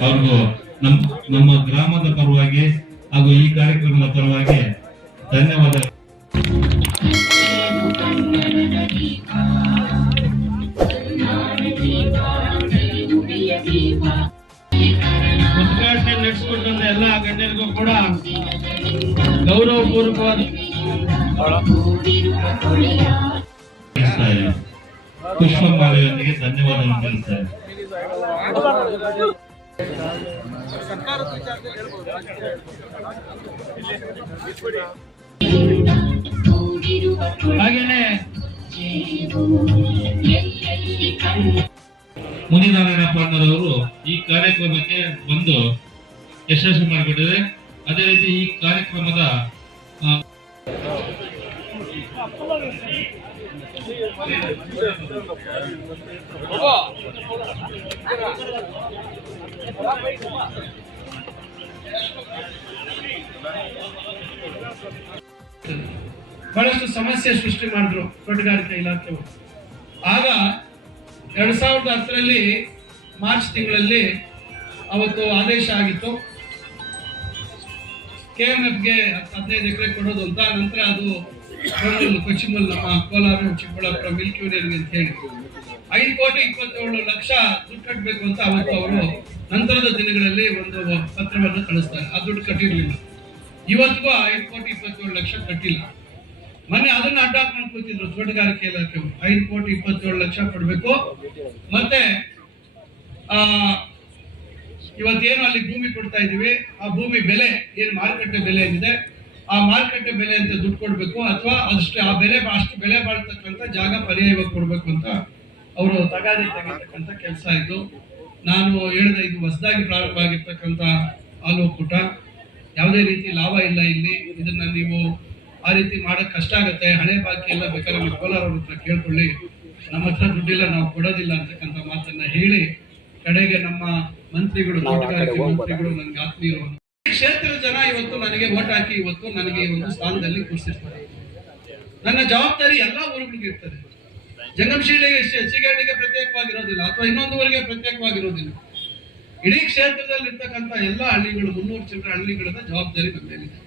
ಅವ್ರಿಗೂ ನಮ್ ನಮ್ಮ ಗ್ರಾಮದ ಪರವಾಗಿ ಹಾಗೂ ಈ ಕಾರ್ಯಕ್ರಮದ ಪರವಾಗಿ ಧನ್ಯವಾದ ಉದ್ಘಾಟನೆ ನಡೆಸಿಕೊಟ್ಟಂತ ಎಲ್ಲ ಗಣ್ಯರಿಗೂ ಕೂಡ ಗೌರವಪೂರ್ವಕವಾದ ತಿಳಿಸ್ತಾ ಇದೆ. ಪುಷ್ಪಮಾಲೆಯೊಂದಿಗೆ ಹಾಗೇನೆ ಮುನಿನಾರಾಯಣಪ್ಪನವರು ಈ ಕಾರ್ಯಕ್ರಮಕ್ಕೆ ಬಂದು ಯಶಸ್ವಿ ಮಾಡಿಬಿಟ್ಟಿದೆ ಅದೇ ರೀತಿ ಈ ಕಾರ್ಯಕ್ರಮದ ಬಹಳಷ್ಟು ಸಮಸ್ಯೆ ಸೃಷ್ಟಿ ಮಾಡಿದ್ರು ತೋಟಗಾರಿಕೆ ಇಲಾಖೆಯವರು ಆಗ ಎರಡ್ ಸಾವಿರದ ಹತ್ತರಲ್ಲಿ ಮಾರ್ಚ್ ತಿಂಗಳಲ್ಲಿ ಅವತ್ತು ಆದೇಶ ಆಗಿತ್ತು. ಕೆ ಎಂ ಎಫ್ಗೆ ಹದಿನೈದು ಎಕರೆ ಕೊಡೋದು ಅಂತ, ನಂತರ ಅದು ಕೊಚ್ಚಿಮಲ್ ನಮ್ಮ ಕೋಲಾರ, ಚಿಕ್ಕಬಳ್ಳಾಪುರ, ಮಿಲ್ಕ್ ಯೂನಿಯನ್ಗೆ ಅಂತ ಹೇಳಿ. ಐದು ಕೋಟಿ ಇಪ್ಪತ್ತೇಳು ಲಕ್ಷ ದುಡ್ಡು ಕಟ್ಟಬೇಕು ಅಂತ ಅವತ್ತು ಅವರು ನಂತರದ ದಿನಗಳಲ್ಲಿ ಒಂದು ಪತ್ರವನ್ನು ಕಳಿಸ್ತಾರೆ. ಆ ದುಡ್ಡು ಕಟ್ಟಿರ್ಲಿಲ್ಲ. ಇವತ್ತಿಗೂ ಐದು ಕೋಟಿ, ಇಪ್ಪತ್ತೇಳು ಲಕ್ಷ ಕಟ್ಟಿಲ್ಲ. ಮೊನ್ನೆ ಅದನ್ನ ಅಡ್ಡ ಹಾಕೊಂಡು ಕೂತಿದ್ರು ತೋಟಗಾರಿಕೆ ಇಲಾಖೆ ಐದು ಕೋಟಿ, ಇಪ್ಪತ್ತೇಳು ಲಕ್ಷ ಕೊಡ್ಬೇಕು. ಮತ್ತೆ, ಆ, ಇವತ್ತೇನು ಅಲ್ಲಿ ಭೂಮಿ ಕೊಡ್ತಾ ಇದೀವಿ ಆ ಭೂಮಿ ಬೆಲೆ ಏನು? ಮಾರುಕಟ್ಟೆ ಬೆಲೆ ಏನಿದೆ? ಆ ಮಾರುಕಟ್ಟೆ ಬೆಲೆ ಅಂತ ದುಡ್ಡು ಕೊಡ್ಬೇಕು ಅಥವಾ ಅಷ್ಟು, ಆ ಬೆಲೆ, ಅಷ್ಟು ಬೆಲೆ ಬಾಳ್ತಕ್ಕಂಥ ಜಾಗ ಪರ್ಯಾಯವಾಗಿ ಕೊಡಬೇಕು ಅಂತ ಅವರು ತಗಾದೆ ತೆಗಿತಕ್ಕಂಥ ಕೆಲಸ ಆಯ್ತು ನಾನು ಹೇಳಿದ ಇದು ಹೊಸದಾಗಿ ಪ್ರಾರಂಭ ಆಗಿರ್ತಕ್ಕಂಥ ಹಾಲು ಒಕ್ಕೂಟ ಯಾವುದೇ ರೀತಿ ಲಾಭ ಇಲ್ಲ ಇಲ್ಲಿ. ಇದನ್ನ ನೀವು ಆ ರೀತಿ ಮಾಡಕ್ ಕಷ್ಟ ಆಗುತ್ತೆ. ಹಳೆ ಬಾಕಿ ಎಲ್ಲ ಬೇಕಾದ್ರೆ ನಮ್ಮ ಕೋಲಾರ ಅವ್ರ ಹತ್ರ ಕೇಳ್ಕೊಳ್ಳಿ. ನಮ್ಮ ಹತ್ರ ದುಡ್ಡಿಲ್ಲ ನಾವು ಕೊಡೋದಿಲ್ಲ ಅಂತಕ್ಕಂಥ ಮಾತನ್ನ ಹೇಳಿ ಕಡೆಗೆ ನಮ್ಮ ಮಂತ್ರಿಗಳು ತೋಟಗಾರಿಕೆ ಮಂತ್ರಿಗಳು ನನ್ಗೆ ಆತ್ಮೀಯರು ಕ್ಷೇತ್ರದ ಜನ ಇವತ್ತು ನನಗೆ ಓಟ್ ಹಾಕಿ ಇವತ್ತು ನನಗೆ ಒಂದು ಸ್ಥಾನದಲ್ಲಿ ಕೂರಿಸಿರ್ತಾರೆ. ನನ್ನ ಜವಾಬ್ದಾರಿ ಎಲ್ಲಾ ಊರುಗಳಿಗೆ ಇರ್ತದೆ. ಜಂಗಮಶೀಲಿಗೆ ಹೆಚ್ಚಿಗೆ ಪ್ರತ್ಯೇಕವಾಗಿರೋದಿಲ್ಲ ಅಥವಾ ಇನ್ನೊಂದು ಊರಿಗೆ ಪ್ರತ್ಯೇಕವಾಗಿರೋದಿಲ್ಲ. ಇಡೀ ಕ್ಷೇತ್ರದಲ್ಲಿ ಇರ್ತಕ್ಕಂಥ ಎಲ್ಲ ಹಳ್ಳಿಗಳು, ಮುನ್ನೂರು ಚಿಲ್ಲರೆ ಹಳ್ಳಿಗಳನ್ನ ಜವಾಬ್ದಾರಿ ಬಂದಿದೆ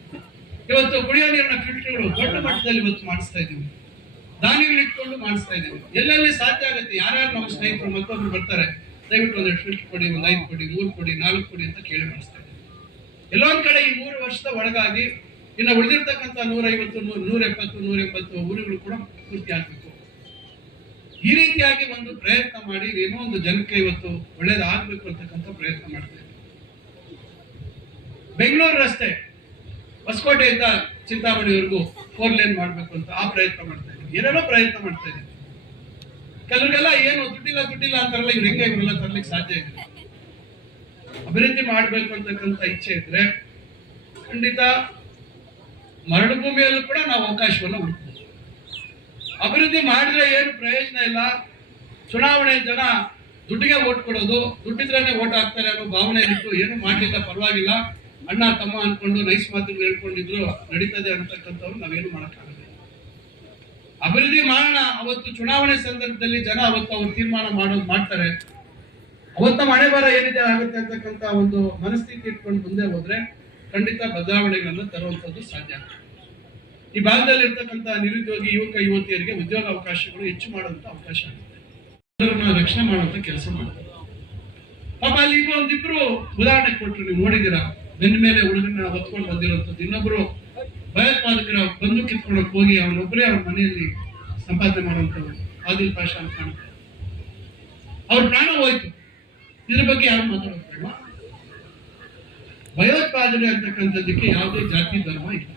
ಇವತ್ತು ಕುಡಿಯೋ ನೀರಿನ ಫಿಲ್ಟರ್ಗಳು ದೊಡ್ಡ ಮಟ್ಟದಲ್ಲಿ ಇವತ್ತು ಮಾಡಿಸ್ತಾ ಇದ್ದೀವಿ. ದಾನಿಗಳು ಇಟ್ಕೊಂಡು ಮಾಡಿಸ್ತಾ ಇದ್ದೀವಿ. ಎಲ್ಲೆಲ್ಲಿ ಸಾಧ್ಯ ಆಗುತ್ತೆ, ಯಾರ್ಯಾರು ನಮ್ಮ ಸ್ನೇಹಿತರು ಮತ್ತೊಬ್ರು ಬರ್ತಾರೆ, ದಯವಿಟ್ಟು ಒಂದೆರಡು ಫಿಲ್ಟರ್ ಕೊಡಿ, ಒಂದು ಐದು ಕೊಡಿ, ಮೂರು ಕೊಡಿ, ನಾಲ್ಕು ಕೊಡಿ ಅಂತ ಕೇಳಿ ಮಾಡಿಸ್ತಾ ಇದ್ದೀವಿ. ಎಲ್ಲೊಂದ್ ಕಡೆ ಈ ಮೂರು ವರ್ಷದ ಒಳಗಾಗಿ ಇನ್ನು ಉಳಿದಿರ್ತಕ್ಕಂಥ ನೂರೈವತ್ತು ನೂರ ನೂರ ಎಪ್ಪತ್ತು ನೂರ ಊರುಗಳು ಕೂಡ ಪೂರ್ತಿ ಆಗ್ಬೇಕು. ಈ ರೀತಿಯಾಗಿ ಒಂದು ಪ್ರಯತ್ನ ಮಾಡಿ ಏನೋ ಒಂದು ಜನಕ್ಕೆ ಇವತ್ತು ಒಳ್ಳೇದಾಗಬೇಕು ಅಂತಕ್ಕಂಥ ಪ್ರಯತ್ನ ಮಾಡ್ತಾ ಬೆಂಗಳೂರು ರಸ್ತೆ ಹೊಸಕೋಟೆಯಿಂದ ಚಿಂತಾಮಣಿವರೆಗೂ ಫೋರ್ ಲೇನ್ ಮಾಡಬೇಕು ಅಂತ ಆ ಪ್ರಯತ್ನ ಮಾಡ್ತಾ ಇದ್ದೀವಿ ಏನೇನೋ ಪ್ರಯತ್ನ ಮಾಡ್ತಾ ಇದ್ದೀವಿ ಕೆಲವರಿಗೆಲ್ಲ ಏನು ದುಡ್ಡಿಲ್ಲ ದುಡ್ಡಿಲ್ಲ ಅಂತಾರಲ್ಲ, ಇವ್ರು ಹೆಂಗೆ ಇವರೆಲ್ಲ ತರಲಿಕ್ಕೆ ಸಾಧ್ಯ ಇದೆ? ಅಭಿವೃದ್ಧಿ ಮಾಡಬೇಕು ಅಂತಕ್ಕಂಥ ಇಚ್ಛೆ ಇದ್ರೆ ಖಂಡಿತ ಮರಳು ಭೂಮಿಯಲ್ಲೂ ಕೂಡ ನಾವು ಅವಕಾಶವನ್ನು ಅಭಿವೃದ್ಧಿ ಮಾಡಿದ್ರೆ ಏನು ಪ್ರಯೋಜನ ಇಲ್ಲ. ಚುನಾವಣೆ ಜನ ದುಡ್ಡಿಗೆ ಓಟ್ ಕೊಡೋದು, ದುಡ್ಡಿದ್ರೇನೆ ಓಟ್ ಹಾಕ್ತಾರೆ ಅನ್ನೋ ಭಾವನೆ ಇತ್ತು. ಏನು ಮಾಡಲಿಲ್ಲ, ಪರವಾಗಿಲ್ಲ. ಅಣ್ಣ, ತಮ್ಮ ಅನ್ಕೊಂಡು ನೈಸ್ ಮಾತುಗಳು ಹೇಳ್ಕೊಂಡಿದ್ರು, ನಡೀತದೆ ಅಂತಕ್ಕಂಥವ್ರು ನಾವೇನು ಮಾಡೋಕ್ಕಾಗಲ್ಲ. ಅಭಿವೃದ್ಧಿ ಮಾಡೋಣ. ಅವತ್ತು ಚುನಾವಣೆ ಸಂದರ್ಭದಲ್ಲಿ ಜನ ಅವತ್ತು ಅವ್ರು ತೀರ್ಮಾನ ಮಾಡೋದು ಮಾಡ್ತಾರೆ. ಅವತ್ತ ಮಳೆ ಬರ ಏನಿದೆ ಆಗುತ್ತೆ ಅಂತಕ್ಕಂಥ ಒಂದು ಮನಸ್ಥಿತಿ ಇಟ್ಕೊಂಡು ಮುಂದೆ ಹೋದ್ರೆ ಖಂಡಿತ ಬದಲಾವಣೆಗಳನ್ನು ತರುವಂತದ್ದು ಸಾಧ್ಯ ಈ ಭಾಗದಲ್ಲಿ ಇರ್ತಕ್ಕಂಥ ನಿರುದ್ಯೋಗಿ ಯುವಕ, ಯುವತಿಯರಿಗೆ ಉದ್ಯೋಗ ಅವಕಾಶಗಳು ಹೆಚ್ಚು ಮಾಡುವಂತ ಅವಕಾಶ ಆಗುತ್ತೆ. ರಕ್ಷಣೆ ಮಾಡುವಂತ ಕೆಲಸ ಮಾಡ್ತಾರೆ. ಪಾಪ ಅಲ್ಲಿ ಒಂದಿಬ್ರು ಉದಾಹರಣೆ ಕೊಟ್ರು, ನೀವು ನೋಡಿದ್ದೀರಾ? ಬೆನ್ನ ಮೇಲೆ ಹುಡುಗನ ಹೊತ್ಕೊಂಡು ಬಂದಿರುವಂತದ್ದು ಇನ್ನೊಬ್ರು ಭಯೋತ್ಪಾದಕರ ಬಂದು ಕಿತ್ಕೊಳಕ್ ಹೋಗಿ ಅವನೊಬ್ಬರೇ ಅವ್ರ ಮನೆಯಲ್ಲಿ ಸಂಪಾದನೆ ಮಾಡುವಂಥವ್ರು. ಆದಿಲ್ ಪಾಷಾ ಅಂತ ಕಾಣುತ್ತೆ ಅವ್ರ ಪ್ರಾಣ ಹೋಯ್ತು. ಇದ್ರ ಬಗ್ಗೆ ಯಾರು ಮಾತಾಡ್ತಾರೆ ಭಯೋತ್ಪಾದನೆ ಅಂತಕ್ಕಂಥದ್ದಕ್ಕೆ ಯಾವುದೇ ಜಾತಿ, ಧರ್ಮ ಇಲ್ಲ.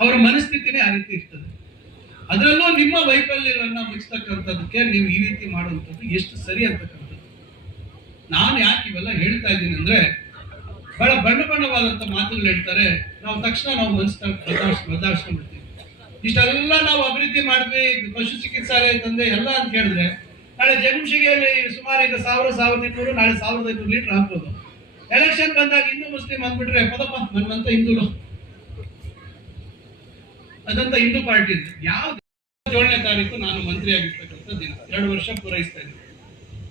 ಅವರ ಮನಸ್ಥಿತಿನೇ ಆ ರೀತಿ ಇರ್ತದೆ. ಅದರಲ್ಲೂ ನಿಮ್ಮ ವೈಫಲ್ಯಗಳನ್ನ ಮುಚ್ಚತಕ್ಕಂಥದ್ದಕ್ಕೆ ನೀವು ಈ ರೀತಿ ಮಾಡುವಂಥದ್ದು ಎಷ್ಟು ಸರಿ ಅಂತಕ್ಕಂಥದ್ದು. ನಾನು ಯಾಕೆ ಇವೆಲ್ಲ ಹೇಳ್ತಾ ಇದ್ದೀನಿ ಅಂದ್ರೆ, ಬಹಳ ಬಣ್ಣ ಬಣ್ಣವಾದಂತ ಮಾತುಗಳು ಹೇಳ್ತಾರೆ, ನಾವು ತಕ್ಷಣ ನಾವು ಬದಲಾಯಿಸ್ಕೊಂಡ್ಬಿಡ್ತೀವಿ ಇಷ್ಟೆಲ್ಲ ನಾವು ಅಭಿವೃದ್ಧಿ ಮಾಡಿದ್ವಿ, ಪಶು ಚಿಕಿತ್ಸಾಲಯ ತಂದೆ ಎಲ್ಲ ಅಂತ ಹೇಳಿದ್ರೆ, ನಾಳೆ ಜಗಂಶಿಗೆಯಲ್ಲಿ ಸುಮಾರು ಈಗ ಸಾವಿರ, ಸಾವಿರದ ಇನ್ನೂರು, ನಾಳೆ ಸಾವಿರದ ಐನೂರು ಲೀಟರ್ ಹಾಕ್ಬೋದು. ಎಲೆಕ್ಷನ್ ಬಂದಾಗ ಹಿಂದೂ ಮುಸ್ಲಿಂ ಅಂದ್ಬಿಟ್ರೆ ಪದಪ್ಪ ನನ್ನಂತ ಹಿಂದೂಲು ಅದಂತ ಹಿಂದೂ ಪಾರ್ಟಿ ಯಾವ್ದು ಏಳನೇ ತಾರೀಕು ನಾನು ಮಂತ್ರಿ ಆಗಿರ್ತಕ್ಕಂಥ ದಿನ. ಎರಡು ವರ್ಷ ಪೂರೈಸ್ತಾ ಇದ್ದೀನಿ.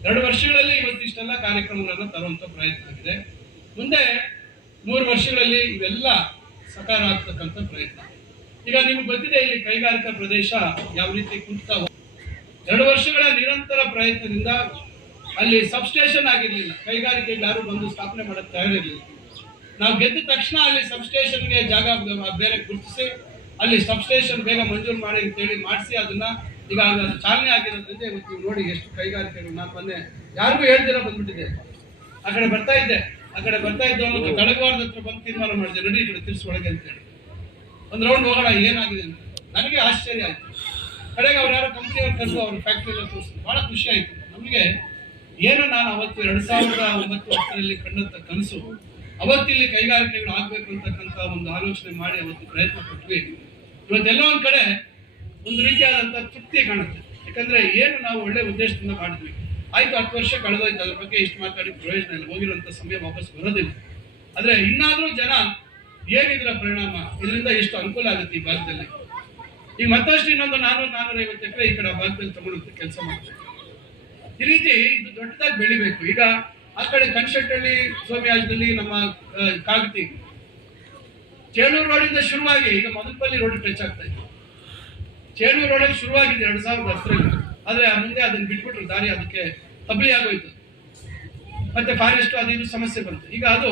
ಎರಡು ವರ್ಷಗಳಲ್ಲಿ ಇವತ್ತಿಷ್ಟೆಲ್ಲ ಕಾರ್ಯಕ್ರಮಗಳನ್ನು ತರುವಂತ ಪ್ರಯತ್ನ ಆಗಿದೆ ಮುಂದೆ ಮೂರು ವರ್ಷಗಳಲ್ಲಿ ಇವೆಲ್ಲ ಸಕಾರ ಆಗ್ತಕ್ಕಂಥ ಪ್ರಯತ್ನ. ಈಗ ನಿಮ್ಗೆ ಗೊತ್ತಿದೆ ಇಲ್ಲಿ ಕೈಗಾರಿಕಾ ಪ್ರದೇಶ ಯಾವ ರೀತಿ ಕುಂತಾವ ಎರಡು ವರ್ಷಗಳ ನಿರಂತರ ಪ್ರಯತ್ನದಿಂದ ಅಲ್ಲಿ ಸಬ್ಸ್ಟೇಷನ್ ಆಗಿರ್ಲಿಲ್ಲ. ಕೈಗಾರಿಕೆಗೆ ಯಾರು ಬಂದು ಸ್ಥಾಪನೆ ಮಾಡಕ್ಕೆ ತಯಾರಿರಲಿಲ್ಲ. ನಾವು ಗೆದ್ದ ತಕ್ಷಣ ಅಲ್ಲಿ ಸಬ್ಸ್ಟೇಷನ್ಗೆ ಜಾಗ ಬೇರೆ ಗುರುತಿಸಿ ಅಲ್ಲಿ ಸಬ್ಸ್ಟೇಷನ್ ಬೇಗ ಮಂಜೂರು ಮಾಡಿ ಅಂತೇಳಿ ಮಾಡಿಸಿ ಅದನ್ನ ಈಗ ಚಾಲನೆ ಆಗಿರೋದ್ರಿಂದ ಇವತ್ತು ನೋಡಿ ಎಷ್ಟು ಕೈಗಾರಿಕೆಗಳು ನಾನು ಮೊನ್ನೆ ಯಾರಿಗೂ ಹೇಳ್ದಿರ ಬಂದ್ಬಿಟ್ಟಿದೆ. ಆ ಕಡೆ ಬರ್ತಾ ಇದ್ದೆ. ಆ ಕಡೆ ಬರ್ತಾ ಇದ್ದವನು ತಡಗವಾರದ ಹತ್ರ ಬಂದು ತೀರ್ಮಾನ ಮಾಡಿದೆ. ನಡಿ ಈ ಕಡೆ ತಿರ್ಸಿ ಒಳಗೆ ಅಂತೇಳಿ ಒಂದು ರೌಂಡ್ ಹೋಗೋಣ ಏನಾಗಿದೆ ಅಂತ. ನನಗೆ ಆಶ್ಚರ್ಯ ಆಯ್ತು. ಕಡೆಗೆ ಅವ್ರು ಯಾರೋ ಕಂಪ್ನಿ ಅವ್ರು ಕರೆದು ಅವ್ರ ಫ್ಯಾಕ್ಟ್ರಿ ಎಲ್ಲ ಭಾಳ ಬಹಳ ಖುಷಿ ಆಯ್ತು. ನಮಗೆ ಏನು ನಾನು ಅವತ್ತು ಎರಡು ಸಾವಿರದ ಒಂಬತ್ತು ಹತ್ತರಲ್ಲಿ ಕಂಡಂಥ ಕನಸು. ಅವತ್ತಿಲ್ಲಿ ಕೈಗಾರಿಕೆಗಳು ಆಗ್ಬೇಕು ಅಂತಕ್ಕಂಥ ಒಂದು ಆಲೋಚನೆ ಮಾಡಿ ಅವತ್ತು ಪ್ರಯತ್ನ ಪಟ್ವಿ. ಇವತ್ತೆಲ್ಲ ಒಂದ್ ಕಡೆ ಒಂದು ರೀತಿಯಾದಂತ ತೃಪ್ತಿ ಕಾಣುತ್ತೆ. ಯಾಕಂದ್ರೆ ಏನು ನಾವು ಒಳ್ಳೆ ಉದ್ದೇಶದಿಂದ ಮಾಡಿದ್ವಿ. ಆಯ್ತು ಹತ್ತು ವರ್ಷ ಕಳೆದೋಯ್ತು, ಅದ್ರ ಬಗ್ಗೆ ಇಷ್ಟು ಮಾತಾಡಿ ಪ್ರಯೋಜನ ಇಲ್ಲ, ಹೋಗಿರುವಂತ ಸಮಯ ವಾಪಸ್ ಬರೋದಿಲ್ಲ. ಆದ್ರೆ ಇನ್ನಾದ್ರೂ ಜನ ಏನಿದ್ರ ಪರಿಣಾಮ? ಇದರಿಂದ ಎಷ್ಟು ಅನುಕೂಲ ಆಗುತ್ತೆ ಈ ಭಾಗದಲ್ಲಿ? ಈಗ ಮತ್ತಷ್ಟು ಇನ್ನೊಂದು ನಾನೂರು ನಾನೂರ ಐವತ್ತು ಎಕರೆ ಈ ಕಡೆ ಭಾಗದಲ್ಲಿ ತಗೊಂಡು ಕೆಲಸ ಮಾಡ್ತಾರೆ ಈ ರೀತಿ ಇದು ದೊಡ್ಡದಾಗಿ ಬೆಳಿಬೇಕು. ಈಗ ಆ ಕಡೆ ಕನ್ಸೆಟ್ಟಳ್ಳಿ ಸೋಮಯಾಜದಲ್ಲಿ ನಮ್ಮ ಕಾಗತಿ. ಚೇಳೂರು ರೋಡಿಂದ ಶುರುವಾಗಿ, ಈಗ ಮದನಪಲ್ಲಿ ರೋಡ್ ಟಚ್ ಆಗ್ತಾ ಇದೆ. ಚೇಳೂರು ರೋಡಲ್ಲಿ ಶುರುವಾಗಿದೆ ಎರಡು ಸಾವಿರದ ಹತ್ತರಲ್ಲಿ. ಆದ್ರೆ ಆ ಮುಂದೆ ಅದನ್ನ ಬಿಟ್ಬಿಟ್ರು ದಾರಿ ಅದಕ್ಕೆ ತಬ್ಲಿ ಆಗೋಯ್ತು. ಮತ್ತೆ ಫಾರೆಸ್ಟ್ ಅದೇನು ಸಮಸ್ಯೆ ಬಂತು. ಈಗ ಅದು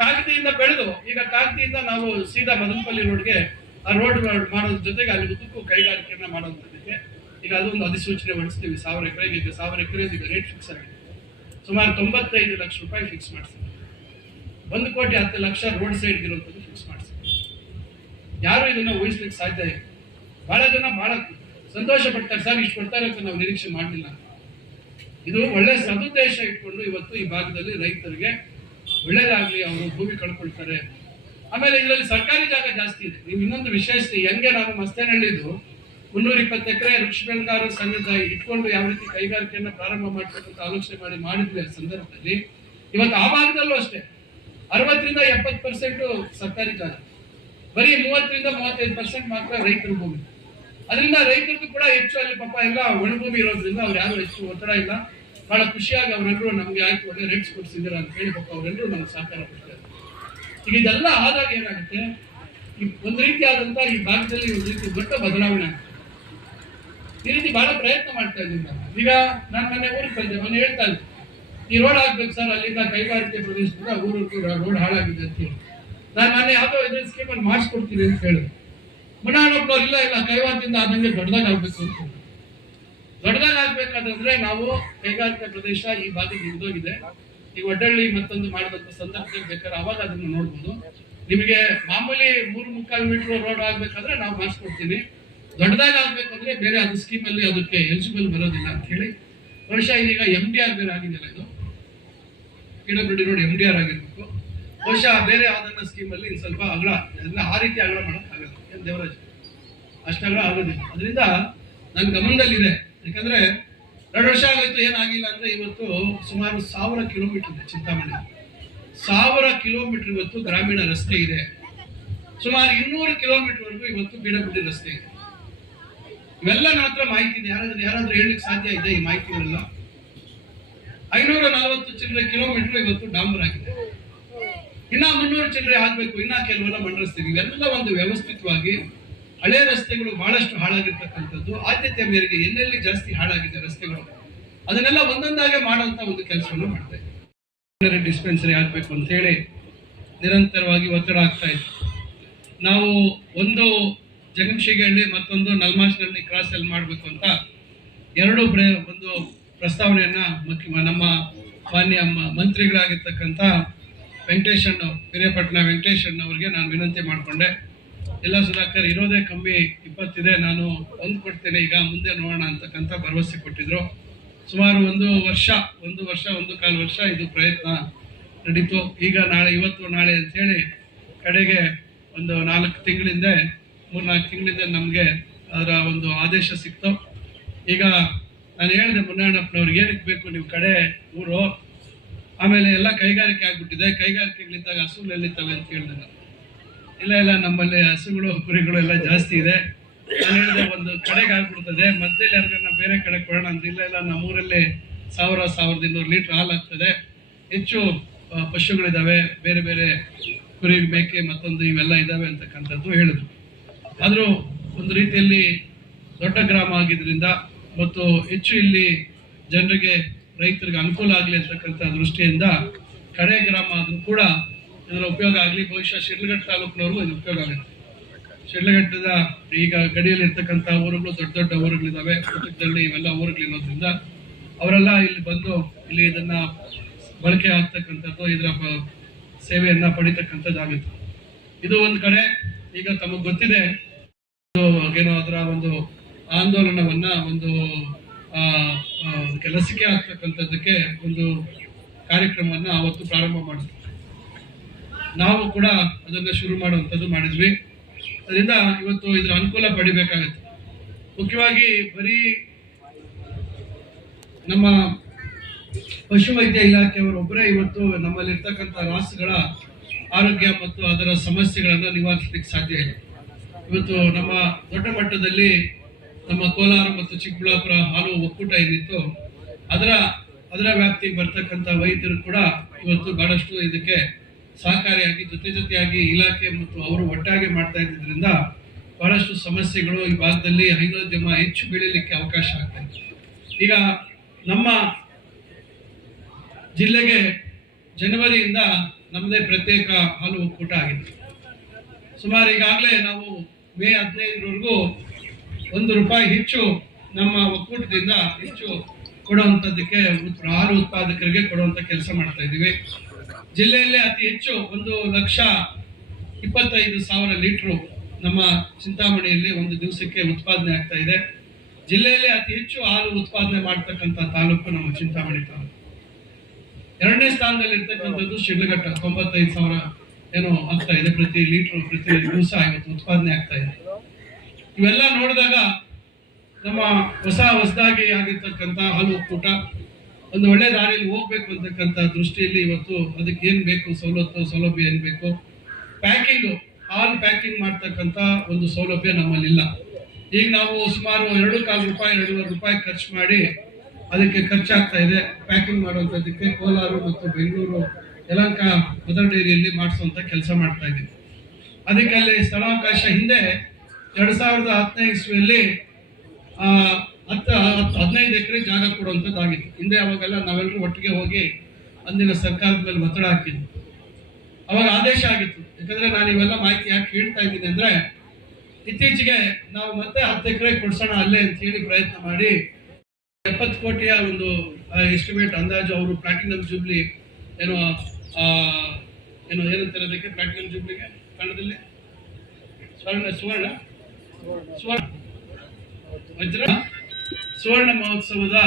ಕಾಗತಿಯಿಂದ ಬೆಳೆದು, ಈಗ ಕಾಗತಿಯಿಂದ ನಾವು ಸೀದಾ ಮದನಪಲ್ಲಿ ರೋಡ್ಗೆ ಆ ರೋಡ್ ಮಾಡೋದ್ರ ಜೊತೆಗೆ ಅಲ್ಲಿ ಉದ್ದಕ್ಕೂ ಕೈಗಾರಿಕೆಯನ್ನ ಮಾಡೋದಕ್ಕೆ ಈಗ ಅದೊಂದು ಅಧಿಸೂಚನೆ ಹೊಡಿಸ್ತೀವಿ ಸಾವಿರ ಎಕರೆಗೆ ಈಗ ಸಾವಿರ ಎಕರೆ ಈಗ ರೇಟ್ ಫಿಕ್ಸ್ ಆಗಿದೆ. ಸುಮಾರು ತೊಂಬತ್ತೈದು ಲಕ್ಷ ರೂಪಾಯಿ ಫಿಕ್ಸ್ ಮಾಡಿಸಿದ್ರು. ಒಂದು ಕೋಟಿ ಹತ್ತು ಲಕ್ಷ ರೋಡ್ ಸೈಡ್ ಇರುವಂಥದ್ದು ಫಿಕ್ಸ್ ಮಾಡಿಸಿದ್ರು. ಯಾರು ಇದನ್ನ ಊಹಿಸ್ಲಿಕ್ಕೆ ಸಾಧ್ಯ ಇಲ್ಲ. ಬಹಳ ಜನ ಬಹಳ ಸಂತೋಷ ಪಡ್ತಾರೆ ಸರ್, ಇಷ್ಟು ಕೊಡ್ತಾರೆ ಅಂತ ನಾವು ನಿರೀಕ್ಷೆ ಮಾಡಲಿಲ್ಲ. ಇದು ಒಳ್ಳೆ ಸದುದ್ದೇಶ ಇಟ್ಕೊಂಡು ಇವತ್ತು ಈ ಭಾಗದಲ್ಲಿ ರೈತರಿಗೆ ಒಳ್ಳೇದಾಗಲಿ, ಅವರು ಭೂಮಿ ಕಳ್ಕೊಳ್ತಾರೆ. ಆಮೇಲೆ ಇದರಲ್ಲಿ ಸರ್ಕಾರಿ ಜಾಗ ಜಾಸ್ತಿ ಇದೆ. ನೀವು ಇನ್ನೊಂದು ವಿಶೇಷತೆ, ಹೆಂಗೆ ನಾನು ಮಸ್ತೇನಹಳ್ಳಿದು ಮುನ್ನೂರ ಇಪ್ಪತ್ತು ಎಕರೆ ವೃಕ್ಷ ಬೆಳೆಗಾರರ ಇಟ್ಕೊಂಡು ಯಾವ ರೀತಿ ಕೈಗಾರಿಕೆಯನ್ನು ಪ್ರಾರಂಭ ಮಾಡ್ಬೇಕಂತ ಆಲೋಚನೆ ಮಾಡಿ ಮಾಡಿದ್ವಿ ಸಂದರ್ಭದಲ್ಲಿ. ಇವತ್ತು ಆ ಭಾಗದಲ್ಲೂ ಅಷ್ಟೇ. ಅರವತ್ತರಿಂದ ಎಪ್ಪತ್ತು ಪರ್ಸೆಂಟ್ ಸರ್ಕಾರಿ ಜಾಗ. ಬರೀ ಮೂವತ್ತರಿಂದ ಮೂವತ್ತೈದು ಪರ್ಸೆಂಟ್ ಮಾತ್ರ ರೈತರ ಭೂಮಿ. ಅದರಿಂದ ರೈತರಿಗೂ ಕೂಡ ಹೆಚ್ಚು ಅಲ್ಲಿ ಪಾಪ ಎಲ್ಲ ಒಣಭೂಮಿ ಇರೋದ್ರಿಂದ ಅವ್ರು ಯಾರು ಹೆಚ್ಚು ಒತ್ತಡ ಇಲ್ಲ. ಬಹಳ ಖುಷಿಯಾಗಿ ಅವರೆಲ್ಲರೂ ನಮ್ಗೆ ಆಯ್ತು, ಒಳ್ಳೆ ರೇಟ್ಸ್ ಕೊಡ್ಸಿದ್ದೀರಾ ಅಂತ ಹೇಳಿ ಪಾಪ ಅವರೆಲ್ಲರೂ ನಮ್ಗೆ ಸಹಕಾರ ಕೊಡ್ತಾರೆ. ಈಗ ಇದೆಲ್ಲ ಆದಾಗ ಏನಾಗುತ್ತೆ? ಒಂದು ರೀತಿಯಾದಂತ ಈ ಭಾಗದಲ್ಲಿ ಒಂದು ರೀತಿ ದೊಡ್ಡ ಬದಲಾವಣೆ ಆಗುತ್ತೆ. ಈ ರೀತಿ ಬಹಳ ಪ್ರಯತ್ನ ಮಾಡ್ತಾ ಇದ್ದೀನಿ ನಾನು. ಈಗ ನಾನು ಮೊನ್ನೆ ಊರಿಗೆ ಬಂದೆ, ಮೊನ್ನೆ ಹೇಳ್ತಾ ಇದ್ದೆ, ಈ ರೋಡ್ ಆಗ್ಬೇಕು ಸರ್ ಅಲ್ಲಿಂದ ಕೈಗಾರಿಕೆ ಪ್ರದೇಶದಿಂದ ಊರು ರೋಡ್ ಹಾಳಾಗಿದೆ ಅಂತ ಹೇಳಿ. ನಾನು ಮೊನ್ನೆ ಯಾವುದೋ ಇದ್ರ ಸ್ಕೀಮಲ್ಲಿ ಮಾಡಿಸ್ಕೊಡ್ತೀನಿ ಅಂತ ಹೇಳಿದೆ. ಮುನ್ನಾಳೊಬ್ರು ಇಲ್ಲ ಇಲ್ಲ ಕೈವಾರದಿಂದ ಆದಂಗೆ ದೊಡ್ಡದಾಗ ಆಗ್ಬೇಕು ಅಂತ ದೊಡ್ಡದಾಗ ಆಗ್ಬೇಕಾದ್ರೆ ನಾವು ಕೈಗಾರಿಕಾ ಪ್ರದೇಶ ಈ ಭಾಗಕ್ಕೆ ಇದ್ದೋಗಿದೆ ಈಗ ಒಡ್ಡಳ್ಳಿ ಮತ್ತೊಂದು ಮಾಡಿದಂತ ಸಂದರ್ಭದಲ್ಲಿ ಬೇಕಾದ್ರೆ ಅವಾಗ ಅದನ್ನು ನೋಡ್ಬೋದು. ನಿಮಗೆ ಮಾಮೂಲಿ ಮೂರು ಮುಕ್ಕಾಲು ಮೀಟರ್ ರೋಡ್ ಆಗ್ಬೇಕಾದ್ರೆ ನಾವು ಮಾಡಿಸ್ಕೊಡ್ತೀನಿ ದೊಡ್ಡದಾಗಿ ಆಗ್ಬೇಕಂದ್ರೆ ಬೇರೆ ಅದು ಸ್ಕೀಮ್ ಅಲ್ಲಿ ಅದಕ್ಕೆ ಎಲಿಜಿಬಲ್ ಬರೋದಿಲ್ಲ ಅಂತ ಹೇಳಿ ಬಹುಶಃ ಇದೀಗ ಎಂ ಡಿ ಆರ್ ಬೇರೆ ಆಗಿದೆಯಲ್ಲ ಇದು? PW road M D R ಆಗಿರ್ಬೇಕು. ಬಹುಶಃ ಬೇರೆ ಯಾವ್ದನ್ನ ಸ್ಕೀಮ್ ಅಲ್ಲಿ ಇನ್ನು ಸ್ವಲ್ಪ ಅಗಲ ಎಲ್ಲ ಆ ರೀತಿ ಅಗಲ ಮಾಡೋಕ್ಕಾಗಲ್ಲ ಏನ್ ದೇವರಾಜ್? ಅಷ್ಟು ಅಗಲ ಆಗೋದಿಲ್ಲ. ಅದರಿಂದ ನನ್ನ ಗಮನದಲ್ಲಿದೆ. ಯಾಕಂದ್ರೆ ಎರಡು ವರ್ಷ ಆಗೋಯ್ತು ಏನಾಗಿಲ್ಲ ಅಂದ್ರೆ ಇವತ್ತು ಸುಮಾರು ಸಾವಿರ ಕಿಲೋಮೀಟರ್ ಇದೆ ಚಿಂತಾಮಣಿ. ಸಾವಿರ ಕಿಲೋಮೀಟರ್ ಇವತ್ತು ಗ್ರಾಮೀಣ ರಸ್ತೆ ಇದೆ. ಸುಮಾರು ಇನ್ನೂರು ಕಿಲೋಮೀಟರ್ ವರೆಗೂ ಇವತ್ತು ಬಿಡಬಿಡಿ ರಸ್ತೆ ಇದೆ. ಇವೆಲ್ಲ ನನ್ನ ಮಾಹಿತಿ ಇದೆ. ಯಾರಾದ್ರೂ ಯಾರಾದ್ರೂ ಹೇಳಲಿಕ್ಕೆ ಸಾಧ್ಯ ಇದೆ ಈ ಮಾಹಿತಿಗಳೆಲ್ಲ? ಐನೂರ ನಲವತ್ತು ಚಿಲ್ಲರೆ ಕಿಲೋಮೀಟರ್ ಇವತ್ತು ಡಾಂಬರ್ ಆಗಿದೆ. ಇನ್ನ ಮುನ್ನೂರು ಚಿಲ್ಲರೆ ಆಗ್ಬೇಕು ಇನ್ನ ಕೆಲವೆಲ್ಲ ಮಂಡಿಸ್ತೀವಿ ಇವೆಲ್ಲ ಒಂದು ವ್ಯವಸ್ಥಿತವಾಗಿ ಹಳೆ ರಸ್ತೆಗಳು ಬಹಳಷ್ಟು ಹಾಳಾಗಿರ್ತಕ್ಕಂಥದ್ದು. ಆದ್ಯತೆ ಮೇರೆಗೆ ಎಲ್ಲೆಲ್ಲಿ ಜಾಸ್ತಿ ಹಾಳಾಗಿದೆ ರಸ್ತೆಗಳು? ಅದನ್ನೆಲ್ಲ ಒಂದೊಂದಾಗೆ ಮಾಡುವಂತ ಒಂದು ಕೆಲಸವನ್ನು ಮಾಡ್ತಾ ಇದ್ದೀವಿ. ಡಿಸ್ಪೆನ್ಸರಿ ಆಗ್ಬೇಕು ಅಂತ ಹೇಳಿ ನಿರಂತರವಾಗಿ ಒತ್ತಡ ಆಗ್ತಾ ಇದೆ ನಾವು ಒಂದು ಜಗನ್ಶಿಗಹಳ್ಳಿ ಮತ್ತೊಂದು ನಲ್ಮಾಶ್ನಲ್ಲಿ ಕ್ರಾಸ್ ಅಲ್ಲಿ ಮಾಡಬೇಕು ಅಂತ ಎರಡು ಒಂದು ಪ್ರಸ್ತಾವನೆಯನ್ನ ನಮ್ಮ ಮಾನ್ಯ ಮಂತ್ರಿಗಳಾಗಿರ್ತಕ್ಕಂಥ ವೆಂಕಟೇಶಣ್ಣ ಹಿರಿಯಪಟ್ಟಣ ವೆಂಕಟೇಶಣ್ಣ ಅವರಿಗೆ ನಾನು ವಿನಂತಿ ಮಾಡಿಕೊಂಡೆ. ಎಲ್ಲ ಸುಧಾಕರ್, ಇರೋದೇ ಕಮ್ಮಿ, ಇಪ್ಪತ್ತಿದೆ, ನಾನು ಒಂದು ಕೊಡ್ತೇನೆ, ಈಗ ಮುಂದೆ ನೋಡೋಣ ಅಂತಕ್ಕಂಥ ಭರವಸೆ ಕೊಟ್ಟಿದ್ರು. ಸುಮಾರು ಒಂದು ವರ್ಷ ಒಂದು ವರ್ಷ, ಒಂದು ಕಾಲು ವರ್ಷ ಇದು ಪ್ರಯತ್ನ ನಡೀತು. ಈಗ ನಾಳೆ, ಇವತ್ತು ನಾಳೆ ಅಂತೇಳಿ ಕಡೆಗೆ ಒಂದು ನಾಲ್ಕು ತಿಂಗಳಿಂದ ಮೂರ್ನಾಲ್ಕು ತಿಂಗಳಿಂದ ನಮಗೆ ಅದರ ಒಂದು ಆದೇಶ ಸಿಕ್ತು. ಈಗ ನಾನು ಹೇಳಿದೆ ಮುನ್ನಣ್ಣಪ್ಪನವ್ರಿಗೆ ಏನಕ್ಕೆ ಬೇಕು ನೀವು ಕಡೆ, ಊರು. ಆಮೇಲೆ ಎಲ್ಲ ಕೈಗಾರಿಕೆ ಆಗ್ಬಿಟ್ಟಿದೆ. ಕೈಗಾರಿಕೆಗಳಿದ್ದಾಗ ಹಸುಗಳು ಎಲ್ಲಿತ್ತವೆ ಅಂತ ಹೇಳಿದೆ ನಾನು. ಇಲ್ಲ ಇಲ್ಲ, ನಮ್ಮಲ್ಲಿ ಹಸುಗಳು, ಕುರಿಗಳು ಎಲ್ಲ ಜಾಸ್ತಿ ಇದೆ. ನಾನು ಹೇಳಿದೆ ಒಂದು ಕಡೆಗೆ ಆಗ್ಬಿಡ್ತದೆ. ಮಧ್ಯದಲ್ಲಿ ಯಾರಿಗಾರ ಬೇರೆ ಕಡೆ ಕೊಡೋಣ ಅಂತ. ಇಲ್ಲ ಇಲ್ಲ ನಮ್ಮೂರಲ್ಲಿ ಸಾವಿರ, ಸಾವಿರದ ಇನ್ನೂರು ಲೀಟರ್ ಹಾಲು ಆಗ್ತದೆ. ಹೆಚ್ಚು ಪಶುಗಳಿದ್ದಾವೆ ಬೇರೆ ಬೇರೆ ಕುರಿ ಮೇಕೆ ಮತ್ತೊಂದು ಇವೆಲ್ಲ ಇದ್ದಾವೆ ಅಂತಕ್ಕಂಥದ್ದು ಹೇಳಿದ್ರು. ಆದರೂ ಒಂದು ರೀತಿಯಲ್ಲಿ ದೊಡ್ಡ ಗ್ರಾಮ ಆಗಿದ್ದರಿಂದ ಮತ್ತು ಹೆಚ್ಚು ಇಲ್ಲಿ ಜನರಿಗೆ, ರೈತರಿಗೆ ಅನುಕೂಲ ಆಗಲಿ ಅಂತಕ್ಕಂಥ ದೃಷ್ಟಿಯಿಂದ ಕಡೆ ಗ್ರಾಮ ಆದರೂ ಕೂಡ ಇದರ ಉಪಯೋಗ ಆಗಲಿ. ಬಹುಶಃ ಶಿಡ್ಲಘಟ್ಟ ತಾಲೂಕಿನವ್ರಿಗೂ ಇದು ಉಪಯೋಗ ಆಗುತ್ತೆ. ಶಿಡ್ಲಘಟ್ಟದ ಈಗ ಗಡಿಯಲ್ಲಿ ಇರ್ತಕ್ಕಂಥ ಊರುಗಳು ದೊಡ್ಡ ದೊಡ್ಡ ಊರುಗಳಿದ್ದಾವೆ ಕುಟುಂಬದಲ್ಲಿ ಇವೆಲ್ಲ ಊರುಗಳಿರೋದ್ರಿಂದ ಅವರೆಲ್ಲ ಇಲ್ಲಿ ಬಂದು ಇಲ್ಲಿ ಇದನ್ನ ಬಳಕೆ ಆಗ್ತಕ್ಕಂಥದ್ದು, ಇದರ ಸೇವೆಯನ್ನು ಸೇವೆಯನ್ನ ಪಡಿತಕ್ಕಂಥದ್ದಾಗುತ್ತೆ. ಇದು ಒಂದು ಕಡೆ. ಈಗ ತಮಗ್ ಗೊತ್ತಿದೆ ಏನೋ ಅದರ ಒಂದು ಆಂದೋಲನವನ್ನ ಒಂದು ಕೆಲಸಕ್ಕೆ ಆಗ್ತಕ್ಕಂಥದ್ದಕ್ಕೆ ಒಂದು ಕಾರ್ಯಕ್ರಮವನ್ನ ಅವತ್ತು ಪ್ರಾರಂಭ ಮಾಡಿದ್ವಿ ನಾವು ಕೂಡ ಅದನ್ನ ಶುರು ಮಾಡುವಂಥದ್ದು ಮಾಡಿದ್ವಿ. ಅದರಿಂದ ಇವತ್ತು ಇದರ ಅನುಕೂಲ ಪಡಿಬೇಕಾಗತ್ತೆ. ಮುಖ್ಯವಾಗಿ ಬರೀ ನಮ್ಮ ಪಶುವೈದ್ಯ ಇಲಾಖೆಯವರು ಒಬ್ಬರೇ ಇವತ್ತು ನಮ್ಮಲ್ಲಿರ್ತಕ್ಕಂಥ ರಾಸುಗಳ ಆರೋಗ್ಯ ಮತ್ತು ಅದರ ಸಮಸ್ಯೆಗಳನ್ನು ನಿವಾರಿಸಲಿಕ್ಕೆ ಸಾಧ್ಯ ಇದೆ. ಇವತ್ತು ನಮ್ಮ ದೊಡ್ಡ ಮಟ್ಟದಲ್ಲಿ ನಮ್ಮ ಕೋಲಾರ ಮತ್ತು ಚಿಕ್ಕಬಳ್ಳಾಪುರ ಹಾಲು ಒಕ್ಕೂಟ ಏನಿತ್ತು, ಅದರ ಅದರ ವ್ಯಾಪ್ತಿಗೆ ಬರ್ತಕ್ಕಂಥ ವೈದ್ಯರು ಕೂಡ ಇವತ್ತು ಬಹಳಷ್ಟು ಇದಕ್ಕೆ ಸಹಕಾರಿಯಾಗಿ, ಜೊತೆ ಜೊತೆಯಾಗಿ ಇಲಾಖೆ ಮತ್ತು ಅವರು ಒಟ್ಟಾಗಿ ಮಾಡ್ತಾ ಇದ್ದಿದ್ದರಿಂದ ಬಹಳಷ್ಟು ಸಮಸ್ಯೆಗಳು ಈ ಭಾಗದಲ್ಲಿ ಹೈನೋದ್ಯಮ ಹೆಚ್ಚು ಬೆಳೀಲಿಕ್ಕೆ ಅವಕಾಶ ಆಗ್ತಾ ಈಗ ನಮ್ಮ ಜಿಲ್ಲೆಗೆ ಜನವರಿಯಿಂದ ನಮ್ಮದೇ ಪ್ರತ್ಯೇಕ ಹಾಲು ಒಕ್ಕೂಟ ಆಗಿದೆ ಸುಮಾರು ಈಗಾಗಲೇ ನಾವು ಮೇ ಹದಿನೈದರವರೆಗೂ ಒಂದು ರೂಪಾಯಿ ಹೆಚ್ಚು ನಮ್ಮ ಒಕ್ಕೂಟದಿಂದ ಹೆಚ್ಚು ಕೊಡುವಂಥದ್ದಕ್ಕೆ ಹಾಲು ಉತ್ಪಾದಕರಿಗೆ ಕೊಡುವಂಥ ಕೆಲಸ ಮಾಡ್ತಾ ಇದ್ದೀವಿ. ಜಿಲ್ಲೆಯಲ್ಲೇ ಅತಿ ಹೆಚ್ಚು ಒಂದು ಲಕ್ಷ ಇಪ್ಪತ್ತೈದು ಸಾವಿರ ಲೀಟ್ರು ನಮ್ಮ ಚಿಂತಾಮಣಿಯಲ್ಲಿ ಒಂದು ದಿವಸಕ್ಕೆ ಉತ್ಪಾದನೆ ಆಗ್ತಾ ಇದೆ. ಜಿಲ್ಲೆಯಲ್ಲೇ ಅತಿ ಹೆಚ್ಚು ಹಾಲು ಉತ್ಪಾದನೆ ಮಾಡ್ತಕ್ಕಂಥ ತಾಲೂಕು ನಮ್ಮ ಚಿಂತಾಮಣಿ ತಾಲೂಕು. ಎರಡನೇ ಸ್ಥಾನದಲ್ಲಿ ಇರ್ತಕ್ಕಂಥದ್ದು ಶಿಡ್ಲಘಟ್ಟ. ತೊಂಬತ್ತೈದು ಸಾವಿರ ಏನೋ ಆಗ್ತಾ ಇದೆ. ಪ್ರತಿ ಲೀಟರ್, ಪ್ರತಿ ದಿವಸ ಇವತ್ತು ಉತ್ಪಾದನೆ ಆಗ್ತಾ ಇದೆ. ಇವೆಲ್ಲ ನೋಡಿದಾಗ ನಮ್ಮ ಹೊಸ ಹೊಸದಾಗಿ ಆಗಿರ್ತಕ್ಕಂಥ ಹಾಲು ಒಕ್ಕೂಟ ಒಂದು ಒಳ್ಳೆ ದಾರಿಯಲ್ಲಿ ಹೋಗ್ಬೇಕು ಅಂತಕ್ಕಂಥ ದೃಷ್ಟಿಯಲ್ಲಿ ಇವತ್ತು ಅದಕ್ಕೆ ಏನ್ ಬೇಕು, ಸವಲತ್ತು, ಸೌಲಭ್ಯ ಏನು ಬೇಕು? ಪ್ಯಾಕಿಂಗು, ಹಾಲು ಪ್ಯಾಕಿಂಗ್ ಮಾಡ್ತಕ್ಕಂಥ ಒಂದು ಸೌಲಭ್ಯ ನಮ್ಮಲ್ಲಿಲ್ಲ. ಈಗ ನಾವು ಸುಮಾರು ಎರಡು ಕಾಲು ರೂಪಾಯಿ, ಎರಡೂವರೆ ರೂಪಾಯಿ ಖರ್ಚು ಮಾಡಿ ಅದಕ್ಕೆ ಖರ್ಚಾಗ್ತಾ ಇದೆ. ಪ್ಯಾಕಿಂಗ್ ಮಾಡುವಂಥದ್ದಕ್ಕೆ ಕೋಲಾರ ಮತ್ತು ಬೆಂಗಳೂರು ಯಲಂಕ ಮದರ್ ಡೈರಿಯಲ್ಲಿ ಮಾಡಿಸುವಂಥ ಕೆಲಸ ಮಾಡ್ತಾ ಇದ್ದೀವಿ. ಅದಕ್ಕೆ ಅಲ್ಲಿ ಸ್ಥಳಾವಕಾಶ ಹಿಂದೆ ಎರಡು ಸಾವಿರದ ಹತ್ತನೇ ಇಸ್ವಿಯಲ್ಲಿ ಹತ್ತು, ಹತ್ತ, ಹದಿನೈದು ಎಕರೆ ಜಾಗ ಕೊಡುವಂಥದ್ದಾಗಿತ್ತು. ಹಿಂದೆ ಅವಾಗೆಲ್ಲ ನಾವೆಲ್ಲರೂ ಒಟ್ಟಿಗೆ ಹೋಗಿ ಅಂದಿನ ಸರ್ಕಾರದ ಮೇಲೆ ಒತ್ತಡ ಹಾಕಿದ್ವಿ. ಅವಾಗ ಆದೇಶ ಆಗಿತ್ತು. ಯಾಕಂದರೆ ನಾನು ಇವೆಲ್ಲ ಮಾಹಿತಿ ಯಾಕೆ ಹೇಳ್ತಾ ಇದ್ದೀನಿ ಅಂದ್ರೆ, ಇತ್ತೀಚೆಗೆ ನಾವು ಮತ್ತೆ ಹತ್ತು ಎಕರೆ ಕೊಡ್ಸೋಣ ಅಲ್ಲೇ ಅಂತ ಹೇಳಿ ಪ್ರಯತ್ನ ಮಾಡಿ ಎಪ್ಪತ್ತು ಕೋಟಿಯ ಒಂದು ಎಸ್ಟಿಮೇಟ್ ಅಂದಾಜು ಅವರು ಪ್ಲಾಟಿನಮ್ ಜೂಬ್ಲಿ ಏನೋ ಏನೋ, ಏನಂತಾರೆ ಅದಕ್ಕೆ? ಪ್ಲಾಟಿನಂ ಜೂಬ್ಲಿಗೆ ಕನ್ನಡದಲ್ಲಿ? ಸ್ವರ್ಣ, ಸುವರ್ಣ? ಸುವರ್ಣ. ವಜ್ರ? ಸುವರ್ಣ ಮಹೋತ್ಸವದ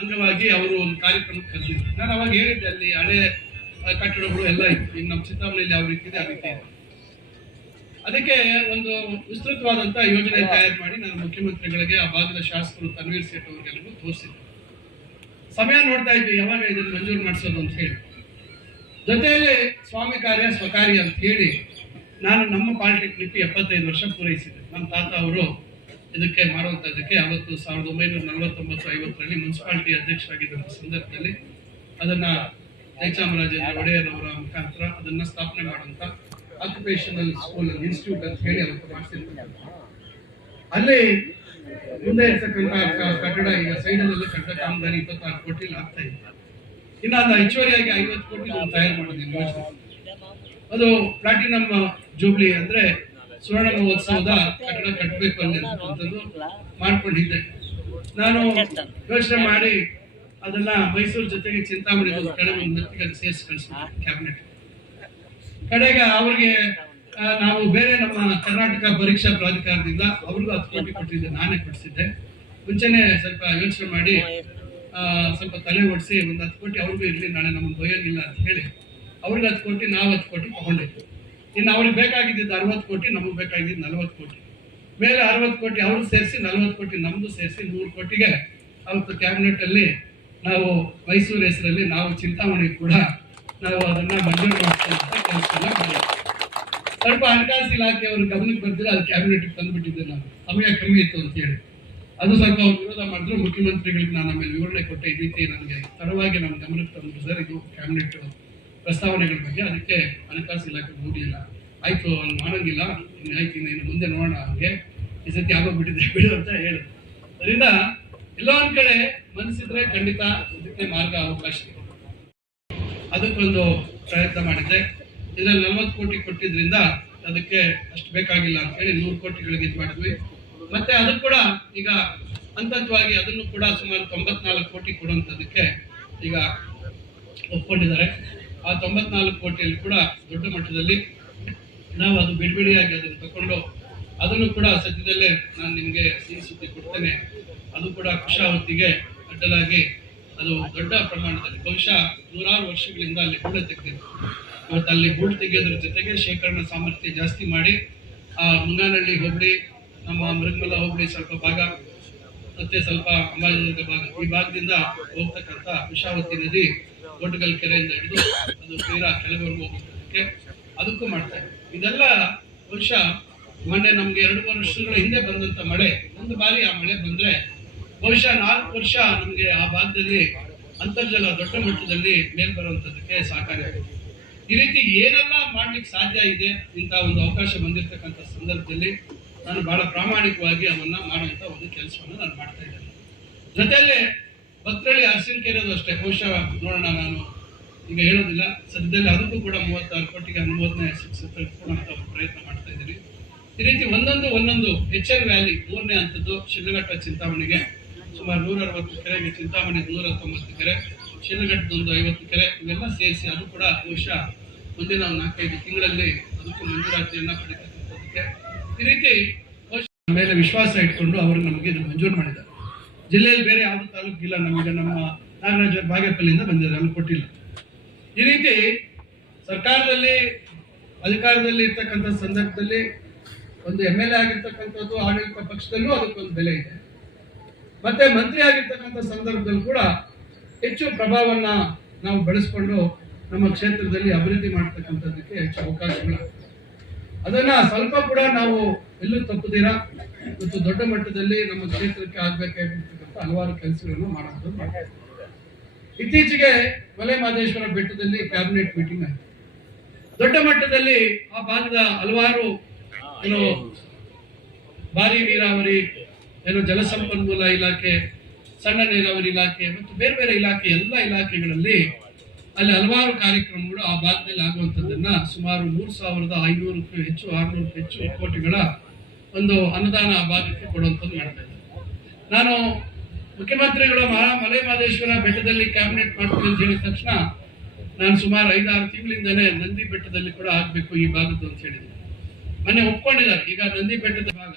ಅಂಗವಾಗಿ ಅವರು ಒಂದು ಕಾರ್ಯಕ್ರಮಕ್ಕೆ ಕರೆದಿದ್ರು. ನಾನು ಅವಾಗ ಹೇಳಿದ್ದೆ ಅಲ್ಲಿ ಹಳೆ ಕಟ್ಟಡಗಳು ಎಲ್ಲ ಇತ್ತು. ಇನ್ನು ನಮ್ಮ ಚಿಂತಾಮಣಿಯಲ್ಲಿ ಯಾವ ರೀತಿ ಇದೆ, ಆ ರೀತಿ ಇದೆ ಅದಕ್ಕೆ ಒಂದು ವಿಸ್ತೃತವಾದಂತ ಯೋಜನೆ ತಯಾರು ಮಾಡಿ ನಾನು ಮುಖ್ಯಮಂತ್ರಿಗಳಿಗೆ ಆ ಭಾಗದ ಶಾಸಕರು ತನ್ವೀರ್ ಸೇಠ್ ಅವರಿಗೆಲ್ಲರಿಗೂ ತೋರಿಸಿದ್ದೆ. ಸಮಯ ನೋಡ್ತಾ ಇದ್ವಿ ಯಾವಾಗ ಇದನ್ನು ಮಂಜೂರು ಮಾಡಿಸೋದು ಅಂತ ಹೇಳಿ. ಜೊತೆಯಲ್ಲಿ ಸ್ವಾಮಿ ಕಾರ್ಯ ಸ್ವಕಾರ್ಯ ಅಂತ ಹೇಳಿ ನಾನು ನಮ್ಮ ಪಾಲಿಟೆಕ್ನಿಕ್ ಎಪ್ಪತ್ತೈದು ವರ್ಷ ಪೂರೈಸಿದೆ ನಮ್ಮ ತಾತ ಅವರು ಇದಕ್ಕೆ ಮಾಡುವಂಥದ್ದಕ್ಕೆ ಅವತ್ತು ಸಾವಿರದ ಒಂಬೈನೂರ ನಲವತ್ತೊಂಬತ್ತು ಐವತ್ತರಲ್ಲಿ ಮುನ್ಸಿಪಾಲಿಟಿ ಅಧ್ಯಕ್ಷರಾಗಿದ್ದಂಥ ಸಂದರ್ಭದಲ್ಲಿ ಅದನ್ನ ಜಯಚಾಮರಾಜೇಂದ್ರ ಒಡೆಯರ್ ಅವರ ಮುಖಾಂತರ ಅದನ್ನ ಸ್ಥಾಪನೆ ಮಾಡುವಂತ ಆಕ್ಯುಪೇಷನಲ್ ಸ್ಕೂಲ್ ಇನ್ಸ್ಟಿಟ್ಯೂಟ್ ಅಂತ ಹೇಳಿ ಅದಕ್ಕೆ ಮಾಡಿಸಿರ್ತಾರೆ. ಅಲ್ಲಿ ಮುಂದೆ ಇರ್ತಕ್ಕಂಥ ಕಟ್ಟಡ, ಈಗ ಸೈಡಲ್ಲಿ ಕಟ್ಟಡ ಕಾಮಗಾರಿ ಇಪ್ಪತ್ತಾರು ಕೋಟಿ ಆಗ್ತಾ ಇದೆ. ಇನ್ನು ಅದು ಹೆಚ್ಚುವರಿಯಾಗಿ ಐವತ್ತು ಕೋಟಿ ನಾವು ತಯಾರು ಮಾಡೋದಿಲ್ಲ ಅದು ಪ್ಲಾಟಿನಮ್ ಜೂಬ್ಲಿ ಅಂದ್ರೆ ಸುವರ್ಣ ಮಹೋತ್ಸವದ ಕಟ್ಟಡ ಕಟ್ಟಬೇಕು ಅಲ್ಲಿ ಅಂತಕ್ಕಂಥದ್ದು ಮಾಡ್ಕೊಂಡಿದ್ದೆ. ನಾನು ಯೋಚನೆ ಮಾಡಿ ಅದನ್ನ ಮೈಸೂರು ಜೊತೆಗೆ ಚಿಂತಾಮಣಿ ಕಡೆ ಒಂದು ಸೇರಿಸಿ ಕ್ಯಾಬಿನೆಟ್ ಕಡೆಗೆ ಅವ್ರಿಗೆ ನಾವು ಬೇರೆ ನಮ್ಮ ಕರ್ನಾಟಕ ಪರೀಕ್ಷಾ ಪ್ರಾಧಿಕಾರದಿಂದ ಅವ್ರಿಗೂ ಹತ್ತು ಕೋಟಿ ಕೊಟ್ಟಿದ್ದೆ, ನಾನೇ ಕೊಡಿಸಿದ್ದೆ. ಮುಂಚೆನೆ ಸ್ವಲ್ಪ ಯೋಚನೆ ಮಾಡಿ ಸ್ವಲ್ಪ ತಲೆ ಓಡಿಸಿ ಒಂದು ಹತ್ತು ಕೋಟಿ ಅವ್ರಿಗೂ ಇರಲಿ, ನಾಳೆ ನಮಗೆ ಬಯೋದಿಲ್ಲ ಅಂತ ಹೇಳಿ ಅವ್ರಿಗೆ ಹತ್ತು ಕೋಟಿ, ನಾವು ಹತ್ತು ಕೋಟಿ ತಗೊಂಡಿದ್ವಿ. ಇನ್ನು ಅವ್ರಿಗೆ ಬೇಕಾಗಿದ್ದು ಅರವತ್ತು ಕೋಟಿ, ನಮಗೆ ಬೇಕಾಗಿದ್ದು ನಲವತ್ತು ಕೋಟಿ. ಮೇಲೆ ಅರವತ್ತು ಕೋಟಿ ಅವ್ರಿಗೆ ಸೇರಿಸಿ, ನಲವತ್ತು ಕೋಟಿ ನಮ್ಮದು ಸೇರಿಸಿ, ನೂರು ಕೋಟಿಗೆ ಅವತ್ತು ಕ್ಯಾಬಿನೆಟಲ್ಲಿ ನಾವು ಮೈಸೂರು ಹೆಸರಲ್ಲಿ ನಾವು ಚಿಂತಾಮಣಿ ಕೂಡ ನಾವು ಅದನ್ನು ಮಂಜೂರು ಮಾಡಿಸುವಂತ ಸ್ವಲ್ಪ ಹಣಕಾಸು ಇಲಾಖೆಯವರು ಗಮನಕ್ಕೆ ಬರ್ತೀರ ಅದು ಕ್ಯಾಬಿನೆಟ್ ತಂದುಬಿಟ್ಟಿದ್ದೆ ನಾನು ಸಮಯ ಕಮ್ಮಿ ಇತ್ತು ಅಂತ ಹೇಳಿ. ಅದು ಸ್ವಲ್ಪ ಅವ್ರು ವಿರೋಧ ಮಾಡಿದ್ರು. ಮುಖ್ಯಮಂತ್ರಿಗಳಿಗೆ ನಾನು ಆಮೇಲೆ ವಿವರಣೆ ಕೊಟ್ಟೆ. ಈ ರೀತಿ ನನಗೆ ತಡವಾಗಿ ನಮ್ಮ ಗಮನಕ್ಕೆ ತಂದ್ಬಿಟ್ಟು ಸರ್. ಇದು ಕ್ಯಾಬಿನೆಟ್ ಪ್ರಸ್ತಾವನೆಗಳ ಬಗ್ಗೆ. ಅದಕ್ಕೆ ಹಣಕಾಸು ಇಲಾಖೆ ಹೋಗಲಿಲ್ಲ ಆಯ್ತು ಅವ್ನು ಮಾಡೋಂಗಿಲ್ಲ. ಆಯ್ತು, ಇನ್ನು ಮುಂದೆ ನೋಡೋಣ ಅವ್ರಿಗೆ. ಈ ಸತಿ ಆಗೋಗ್ಬಿಟ್ಟಿದೆ ಬಿಡು ಅಂತ ಹೇಳು. ಅದರಿಂದ ಎಲ್ಲ ಒಂದು ಕಡೆ ಮನಸ್ಸಿದ್ರೆ ಖಂಡಿತ ಮಾರ್ಗ ಅವಕಾಶ. ಅದಕ್ಕೊಂದು ಪ್ರಯತ್ನ ಮಾಡಿದ್ದೆ. ಇದ್ರಲ್ಲಿ ನಲವತ್ತು ಕೋಟಿ ಕೊಟ್ಟಿದ್ರಿಂದ ಅದಕ್ಕೆ ಅಷ್ಟು ಬೇಕಾಗಿಲ್ಲ ಅಂತ ಹೇಳಿ ನೂರು ಕೋಟಿಗಳಿಗೆ ಇದು ಮಾಡಿದ್ವಿ. ಮತ್ತೆ ಅದು ಕೂಡ ಈಗ ಹಂತವಾಗಿ ಅದನ್ನು ಕೂಡ ಸುಮಾರು ತೊಂಬತ್ನಾಲ್ಕು ಕೋಟಿ ಕೊಡುವಂಥದ್ದಕ್ಕೆ ಈಗ ಒಪ್ಕೊಂಡಿದ್ದಾರೆ. ಆ ತೊಂಬತ್ನಾಲ್ಕು ಕೋಟಿಯಲ್ಲಿ ಕೂಡ ದೊಡ್ಡ ಮಟ್ಟದಲ್ಲಿ ನಾವು ಅದು ಬಿಡಿಬಿಡಿಯಾಗಿ ಅದನ್ನು ತಗೊಂಡು ಅದನ್ನು ಕೂಡ ಸದ್ಯದಲ್ಲೇ ನಾನು ನಿಮಗೆ ಸಿಹಿ ಸುದ್ದಿ ಕೊಡ್ತೇನೆ. ಅದು ಕೂಡ ಕುಶಾವತಿಗೆ ಅಡ್ಡಲಾಗಿ ಅದು ದೊಡ್ಡ ಪ್ರಮಾಣದಲ್ಲಿ ಬಹುಶಃ ನೂರಾರು ವರ್ಷಗಳಿಂದ ಅಲ್ಲಿ ಹೂಳೆ ತೆಗೆದಿದೆ ಇವತ್ತು ಅಲ್ಲಿ ಗೂಡು ತೆಗೆಯೋದ್ರ ಜೊತೆಗೆ ಶೇಖರಣಾ ಸಾಮರ್ಥ್ಯ ಜಾಸ್ತಿ ಮಾಡಿ, ಆ ಮುಂಗಾನಹಳ್ಳಿ ಹೋಬಳಿ, ನಮ್ಮ ಮೃಗಮಲ ಹೋಬಳಿ ಸ್ವಲ್ಪ ಭಾಗ, ಮತ್ತೆ ಸ್ವಲ್ಪ ಅಂಬಾಜಿನಗರ ಭಾಗ, ಈ ಭಾಗದಿಂದ ಹೋಗ್ತಕ್ಕಂಥ ವಿಶಾವತಿ ನದಿ ದೊಡ್ಡಗಲ್ ಕೆರೆಯಿಂದ ಹಿಡಿದು ಅದು ತೀರಾ ಕೆಳವರೆಗೂ ಹೋಗೋದಕ್ಕೆ ಅದಕ್ಕೂ ಮಾಡ್ತಾರೆ ಇದೆಲ್ಲ ವರ್ಷ ಮೊನ್ನೆ ನಮ್ಗೆ ಎರಡು ವರ್ಷಗಳ ಹಿಂದೆ ಬಂದಂತ ಮಳೆ. ಒಂದು ಬಾರಿ ಆ ಮಳೆ ಬಂದ್ರೆ ಬಹುಶಃ ನಾಲ್ಕು ವರ್ಷ ನಮ್ಗೆ ಆ ಭಾಗದಲ್ಲಿ ಅಂತರ್ಜಲ ದೊಡ್ಡ ಮಟ್ಟದಲ್ಲಿ ಮೇಲ್ ಬರುವಂತದಕ್ಕೆ ಸಹಕಾರಿಯಾಗಿದೆ ಈ ರೀತಿ ಏನೆಲ್ಲ ಮಾಡ್ಲಿಕ್ಕೆ ಸಾಧ್ಯ ಇದೆ ಇಂಥ ಒಂದು ಅವಕಾಶ ಬಂದಿರತಕ್ಕಂಥ ಸಂದರ್ಭದಲ್ಲಿ ನಾನು ಬಹಳ ಪ್ರಾಮಾಣಿಕವಾಗಿ ಅವನ್ನ ಮಾಡುವಂತ ಒಂದು ಕೆಲಸವನ್ನು ನಾನು ಮಾಡ್ತಾ ಇದ್ದೇನೆ. ಜೊತೆಯಲ್ಲೇ ಭದ್ರಳ್ಳಿ ಅರಸಿನ ಕೆರೆದು ಅಷ್ಟೇ, ಬಹುಶಃ ನೋಡೋಣ ನಾನು. ಈಗ ಹೇಳೋದಿಲ್ಲ, ಸದ್ಯದಲ್ಲಿ ಅದಕ್ಕೂ ಕೂಡ ಮೂವತ್ತಾರು ಕೋಟಿಗೆ ಶಿಕ್ಷೆ ತೆಗೆದುಕೊಳ್ಳುವಂತ ಪ್ರಯತ್ನ ಮಾಡ್ತಾ ಇದ್ದೀನಿ. ಈ ರೀತಿ ಒಂದೊಂದು ಒಂದೊಂದು ಎಚ್ ಎನ್ ವ್ಯಾಲಿ ಮೂರನೇ ಹಂತದ್ದು ಶಿಲ್ಲಘಟ್ಟ ಚಿಂತಾಮಣಿಗೆ ಸುಮಾರು ನೂರ ಅರವತ್ತು ಕೆರೆಗೆ ಚಿಂತಾಮಣಿ ನೂರ ತೊಂಬತ್ತು ಕೆರೆ ಒಂದು ಐವತ್ತು ಕೆರೆ, ಇವೆಲ್ಲ ಸೇರಿಸಿ ಅದು ಕೂಡ ಬಹುಶಃ ಮುಂದಿನ ಒಂದು ನಾಲ್ಕೈದು ತಿಂಗಳಲ್ಲಿ ಅದಕ್ಕೂ ಮಂಜೂರಾತಿಯನ್ನ ಪಡಿತಕ್ಕಂಥದ್ದಕ್ಕೆ ಈ ರೀತಿ ಮೇಲೆ ವಿಶ್ವಾಸ ಇಟ್ಕೊಂಡು ಅವರು ನಮಗೆ ಮಂಜೂರು ಮಾಡಿದ್ದಾರೆ. ಜಿಲ್ಲೆಯಲ್ಲಿ ಬೇರೆ ಯಾವುದು ತಾಲೂಕು ಇಲ್ಲ ನಮಗೆ ನಮ್ಮ ನಾಗರಾಜ ಬಾಗೇಪಲ್ಲಿಂದ ಬಂದಿದ್ದಾರೆ ಅಲ್ಲಿ ಕೊಟ್ಟಿಲ್ಲ. ಈ ರೀತಿ ಸರ್ಕಾರದಲ್ಲಿ, ಅಧಿಕಾರದಲ್ಲಿ ಇರ್ತಕ್ಕಂಥ ಸಂದರ್ಭದಲ್ಲಿ ಒಂದು ಎಂ ಎಲ್ ಎ ಆಗಿರ್ತಕ್ಕಂಥದ್ದು ಆಡಳಿತ ಪಕ್ಷದಲ್ಲೂ ಅದಕ್ಕೊಂದು ಬೆಲೆ ಇದೆ. ಮತ್ತೆ ಮಂತ್ರಿ ಆಗಿರ್ತಕ್ಕಂಥ ಸಂದರ್ಭದಲ್ಲಿ ಕೂಡ ಹೆಚ್ಚು ಪ್ರಭಾವವನ್ನ ನಾವು ಬೆಳೆಸ್ಕೊಂಡು ನಮ್ಮ ಕ್ಷೇತ್ರದಲ್ಲಿ ಅಭಿವೃದ್ಧಿ ಮಾಡ್ತಕ್ಕಂಥದ್ದಕ್ಕೆ ಹೆಚ್ಚು ಅವಕಾಶಗಳು. ಅದನ್ನ ಸ್ವಲ್ಪ ಕೂಡ ನಾವು ಎಲ್ಲೂ ತಪ್ಪುದಿರಾ? ಮತ್ತು ದೊಡ್ಡ ಮಟ್ಟದಲ್ಲಿ ನಮ್ಮ ಕ್ಷೇತ್ರಕ್ಕೆ ಆಗ್ಬೇಕಾಗಿರ್ತಕ್ಕಂಥ ಹಲವಾರು ಕೆಲಸಗಳನ್ನು ಮಾಡೋದು. ಇತ್ತೀಚೆಗೆ ಮಲೆ ಮಹದೇಶ್ವರ ಬೆಟ್ಟದಲ್ಲಿ ಕ್ಯಾಬಿನೆಟ್ ಮೀಟಿಂಗ್ ಆಯಿತು. ದೊಡ್ಡ ಮಟ್ಟದಲ್ಲಿ ಆ ಭಾಗದ ಹಲವಾರು ಏನು ಭಾರಿ ನೀರಾವರಿ ಏನು ಜಲಸಂಪನ್ಮೂಲ ಇಲಾಖೆ, ಸಣ್ಣ ನೀರಾವರಿ ಇಲಾಖೆ ಮತ್ತು ಬೇರೆ ಬೇರೆ ಇಲಾಖೆ ಎಲ್ಲ ಇಲಾಖೆಗಳಲ್ಲಿ ಅಲ್ಲಿ ಹಲವಾರು ಕಾರ್ಯಕ್ರಮಗಳು ಆ ಭಾಗದಲ್ಲಿ ಆಗುವಂಥದ್ದನ್ನ ಸುಮಾರು ಮೂರು ಸಾವಿರದ ಐನೂರಕ್ಕೂ ಹೆಚ್ಚು, ಆರುನೂರಕ್ಕೂ ಹೆಚ್ಚು ಕೋಟಿಗಳ ಒಂದು ಅನುದಾನ ಆ ಭಾಗಕ್ಕೆ ಕೊಡುವಂಥದ್ದು ಮಾಡ್ತಾ ನಾನು ಮುಖ್ಯಮಂತ್ರಿಗಳು ಮಹಾ ಮಲೆ ಮಹದೇಶ್ವರ ಬೆಟ್ಟದಲ್ಲಿ ಕ್ಯಾಬಿನೆಟ್ ಮಾಡ್ತೀನಿ ಅಂತ ಹೇಳಿದ ತಕ್ಷಣ ನಾನು ಸುಮಾರು ಐದಾರು ತಿಂಗಳಿಂದನೇ ನಂದಿ ಬೆಟ್ಟದಲ್ಲಿ ಕೂಡ ಆಗ್ಬೇಕು ಈ ಭಾಗದ್ದು ಅಂತ ಹೇಳಿದ್ದೀನಿ. ಮೊನ್ನೆ ಒಪ್ಕೊಂಡಿದ್ದಾರೆ. ಈಗ ನಂದಿ ಬೆಟ್ಟದ ಭಾಗ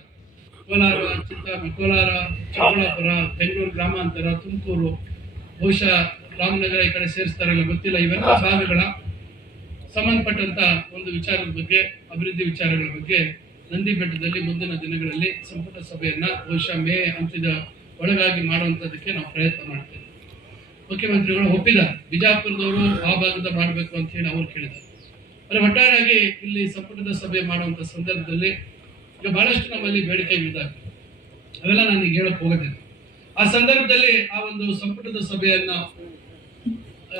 ಕೋಲಾರ ಚಿತ್ತ ಕೋಲಾರ, ಚಿಕ್ಕಬಳ್ಳಾಪುರ, ಬೆಂಗಳೂರು ಗ್ರಾಮಾಂತರ, ತುಮಕೂರು, ಬಹುಶಃ ರಾಮನಗರ ಈ ಕಡೆ ಸೇರಿಸ್ತಾರಲ್ಲ ಗೊತ್ತಿಲ್ಲ. ಇವೆಲ್ಲ ಭಾಗಗಳ ಸಂಬಂಧಪಟ್ಟಂತ ಒಂದು ವಿಚಾರದ ಬಗ್ಗೆ, ಅಭಿವೃದ್ಧಿ ವಿಚಾರಗಳ ಬಗ್ಗೆ ನಂದಿ ಬೆಟ್ಟದಲ್ಲಿ ಮುಂದಿನ ದಿನಗಳಲ್ಲಿ ಸಂಪುಟ ಸಭೆಯನ್ನ ಬಹುಶಃ ಮೇ ಅಂತ್ಯದ ಒಳಗಾಗಿ ಮಾಡುವಂತದಕ್ಕೆ ನಾವು ಪ್ರಯತ್ನ ಮಾಡ್ತೇವೆ. ಮುಖ್ಯಮಂತ್ರಿಗಳು ಒಪ್ಪಿದ ಬಿಜಾಪುರದವರು ಆ ಭಾಗದ ಮಾಡಬೇಕು ಅಂತ ಹೇಳಿ ಅವ್ರು ಕೇಳಿದ್ದಾರೆ. ಆದರೆ ಒಟ್ಟಾರೆಯಾಗಿ ಇಲ್ಲಿ ಸಂಪುಟದ ಸಭೆ ಮಾಡುವಂತ ಸಂದರ್ಭದಲ್ಲಿ ಈಗ ಬಹಳಷ್ಟು ನಮ್ಮಲ್ಲಿ ಬೇಡಿಕೆಗಳಿದ್ದಾವೆ ಅವೆಲ್ಲ ನಾನು ಹೇಳಕ್ ಹೋಗೋದಿಲ್ಲ. ಆ ಸಂದರ್ಭದಲ್ಲಿ ಆ ಒಂದು ಸಂಪುಟದ ಸಭೆಯನ್ನ,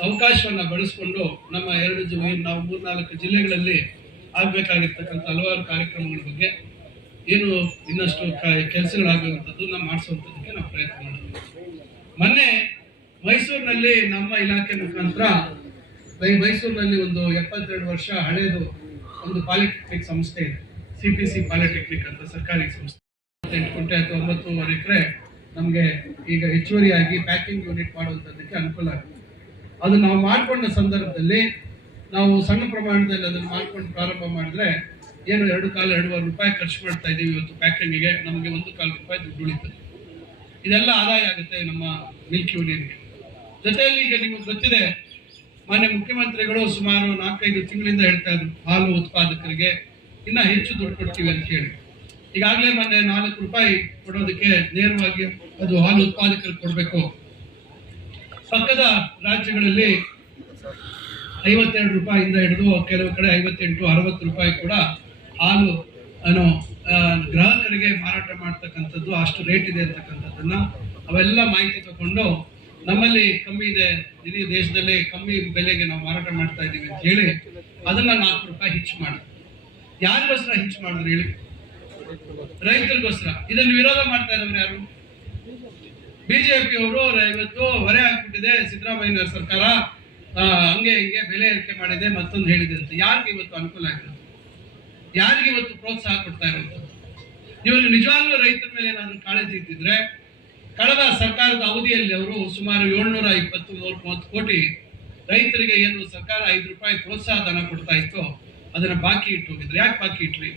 ಅವಕಾಶವನ್ನ ಬಳಸಿಕೊಂಡು ನಮ್ಮ ಎರಡು ನಾವು ಮೂರ್ನಾಲ್ಕು ಜಿಲ್ಲೆಗಳಲ್ಲಿ ಆಗ್ಬೇಕಾಗಿರ್ತಕ್ಕಂಥ ಹಲವಾರು ಕಾರ್ಯಕ್ರಮಗಳ ಬಗ್ಗೆ ಏನು ಇನ್ನಷ್ಟು ಕೆಲಸಗಳಾಗುವಂಥದ್ದನ್ನ ಮಾಡಿಸುವಂಥದ್ದಕ್ಕೆ ನಾವು ಪ್ರಯತ್ನ ಮಾಡ್ತೀವಿ. ಮೊನ್ನೆ ಮೈಸೂರಿನಲ್ಲಿ ನಮ್ಮ ಇಲಾಖೆ ಮುಖಾಂತರ ಮೈಸೂರಿನಲ್ಲಿ ಒಂದು ಎಪ್ಪತ್ತೆರಡು ವರ್ಷ ಹಳೆಯದು ಒಂದು ಪಾಲಿಟೆಕ್ನಿಕ್ ಸಂಸ್ಥೆ ಇದೆ. ಸಿ ಪಿ ಸಿ ಪಾಲಿಟೆಕ್ನಿಕ್ ಅಂತ ಸರ್ಕಾರಿ ಸಂಸ್ಥೆ. ಎಂಟು ಕುಂಟೆ ಅಥವಾ ಒಂಬತ್ತೂವರೆ ಎಕರೆ ನಮಗೆ ಈಗ ಹೆಚ್ಚುವರಿಯಾಗಿ ಪ್ಯಾಕಿಂಗ್ ಯೂನಿಟ್ ಮಾಡುವಂಥದ್ದಕ್ಕೆ ಅನುಕೂಲ ಆಗುತ್ತೆ ಅದು ನಾವು ಮಾಡಿಕೊಂಡ ಸಂದರ್ಭದಲ್ಲಿ ನಾವು ಸಣ್ಣ ಪ್ರಮಾಣದಲ್ಲಿ ಅದನ್ನು ಮಾಡ್ಕೊಂಡು ಪ್ರಾರಂಭ ಮಾಡಿದ್ರೆ ಏನು ಎರಡು ಕಾಲು ಎರಡೂವರೆ ರೂಪಾಯಿ ಖರ್ಚು ಮಾಡ್ತಾ ಇದ್ದೀವಿ ಇವತ್ತು ಪ್ಯಾಕಿಂಗಿಗೆ ನಮಗೆ ಒಂದು ಕಾಲು ರೂಪಾಯಿ ದುಡ್ಡು ಉಳಿತದೆ. ಇದೆಲ್ಲ ಆದಾಯ ಆಗುತ್ತೆ ನಮ್ಮ ಮಿಲ್ಕ್ ಯೂನಿಯನ್ಗೆ ಜೊತೆಯಲ್ಲಿ ಈಗ ನಿಮಗೆ ಗೊತ್ತಿದೆ, ಮಾನ್ಯ ಮುಖ್ಯಮಂತ್ರಿಗಳು ಸುಮಾರು ನಾಲ್ಕೈದು ತಿಂಗಳಿಂದ ಹೇಳ್ತಾ ಇದ್ರು, ಹಾಲು ಉತ್ಪಾದಕರಿಗೆ ಇನ್ನ ಹೆಚ್ಚು ದುಡ್ಡು ಕೊಡ್ತೀವಿ ಅಂತ ಹೇಳಿ. ಈಗಾಗಲೇ ಮೊನ್ನೆ ನಾಲ್ಕು ರೂಪಾಯಿ ಕೊಡೋದಕ್ಕೆ ನೇರವಾಗಿ ಅದು ಹಾಲು ಉತ್ಪಾದಕರಿಗೆ ಕೊಡಬೇಕು. ಪಕ್ಕದ ರಾಜ್ಯಗಳಲ್ಲಿ ಐವತ್ತೆರಡು ರೂಪಾಯಿಂದ ಹಿಡಿದು ಕೆಲವು ಕಡೆ ಐವತ್ತೆಂಟು, ಅರವತ್ತು ರೂಪಾಯಿ ಕೂಡ ಹಾಲು, ಏನು ಗ್ರಾಹಕರಿಗೆ ಮಾರಾಟ ಮಾಡ್ತಕ್ಕಂಥದ್ದು, ಅಷ್ಟು ರೇಟ್ ಇದೆ ಅಂತಕ್ಕಂಥದ್ದನ್ನ ಅವೆಲ್ಲ ಮಾಹಿತಿ ತಗೊಂಡು ನಮ್ಮಲ್ಲಿ ಕಮ್ಮಿ ಇದೆ, ಇಡೀ ದೇಶದಲ್ಲಿ ಕಮ್ಮಿ ಬೆಲೆಗೆ ನಾವು ಮಾರಾಟ ಮಾಡ್ತಾ ಇದ್ದೀವಿ ಅಂತ ಹೇಳಿ ಅದನ್ನ ನಾಲ್ಕು ರೂಪಾಯಿ ಹೆಚ್ಚು ಮಾಡಿ. ಯಾರಿಗೋಸ್ಕರ ಹೆಚ್ಚು ಮಾಡಿದ್ರು ಹೇಳಿ? ರೈತರಿಗೋಸ್ಕರ. ಇದನ್ನು ವಿರೋಧ ಮಾಡ್ತಾ ಇರೋರು ಯಾರು? ಬಿಜೆಪಿ ಅವರು ಇವತ್ತು ಹೊರೆ ಹಾಕ್ಬಿಟ್ಟಿದೆ ಸಿದ್ದರಾಮಯ್ಯ ಸರ್ಕಾರ. ಹಂಗೆ ಹಿಂಗೆ ಬೆಲೆ ಏರಿಕೆ ಮಾಡಿದೆ, ಮತ್ತೊಂದು ಹೇಳಿದೆ ಅಂತ. ಯಾರಿಗೆ ಇವತ್ತು ಅನುಕೂಲ ಆಗಿಲ್ಲ ಯಾರಿಗೆ ಇವತ್ತು ಪ್ರೋತ್ಸಾಹ ಕೊಡ್ತಾ ಇರೋದು? ಇವರು ನಿಜವಾಗ್ಲೂ ರೈತರ ಮೇಲೆ ನಾನು ಕಾಳಜಿ ಇದ್ದಿದ್ರೆ, ಕಳೆದ ಸರ್ಕಾರದ ಅವಧಿಯಲ್ಲಿ ಅವರು ಸುಮಾರು ಏಳ್ನೂರ ಇಪ್ಪತ್ತು ಮೂವತ್ತು ಕೋಟಿ ರೈತರಿಗೆ ಏನು ಸರ್ಕಾರ ಐದು ರೂಪಾಯಿ ಪ್ರೋತ್ಸಾಹ ಧನ ಕೊಡ್ತಾ ಇತ್ತು ಅದನ್ನ ಬಾಕಿ ಇಟ್ಟು ಹೋಗಿದ್ರು ಯಾಕೆ ಬಾಕಿ ಇಟ್ರಿ?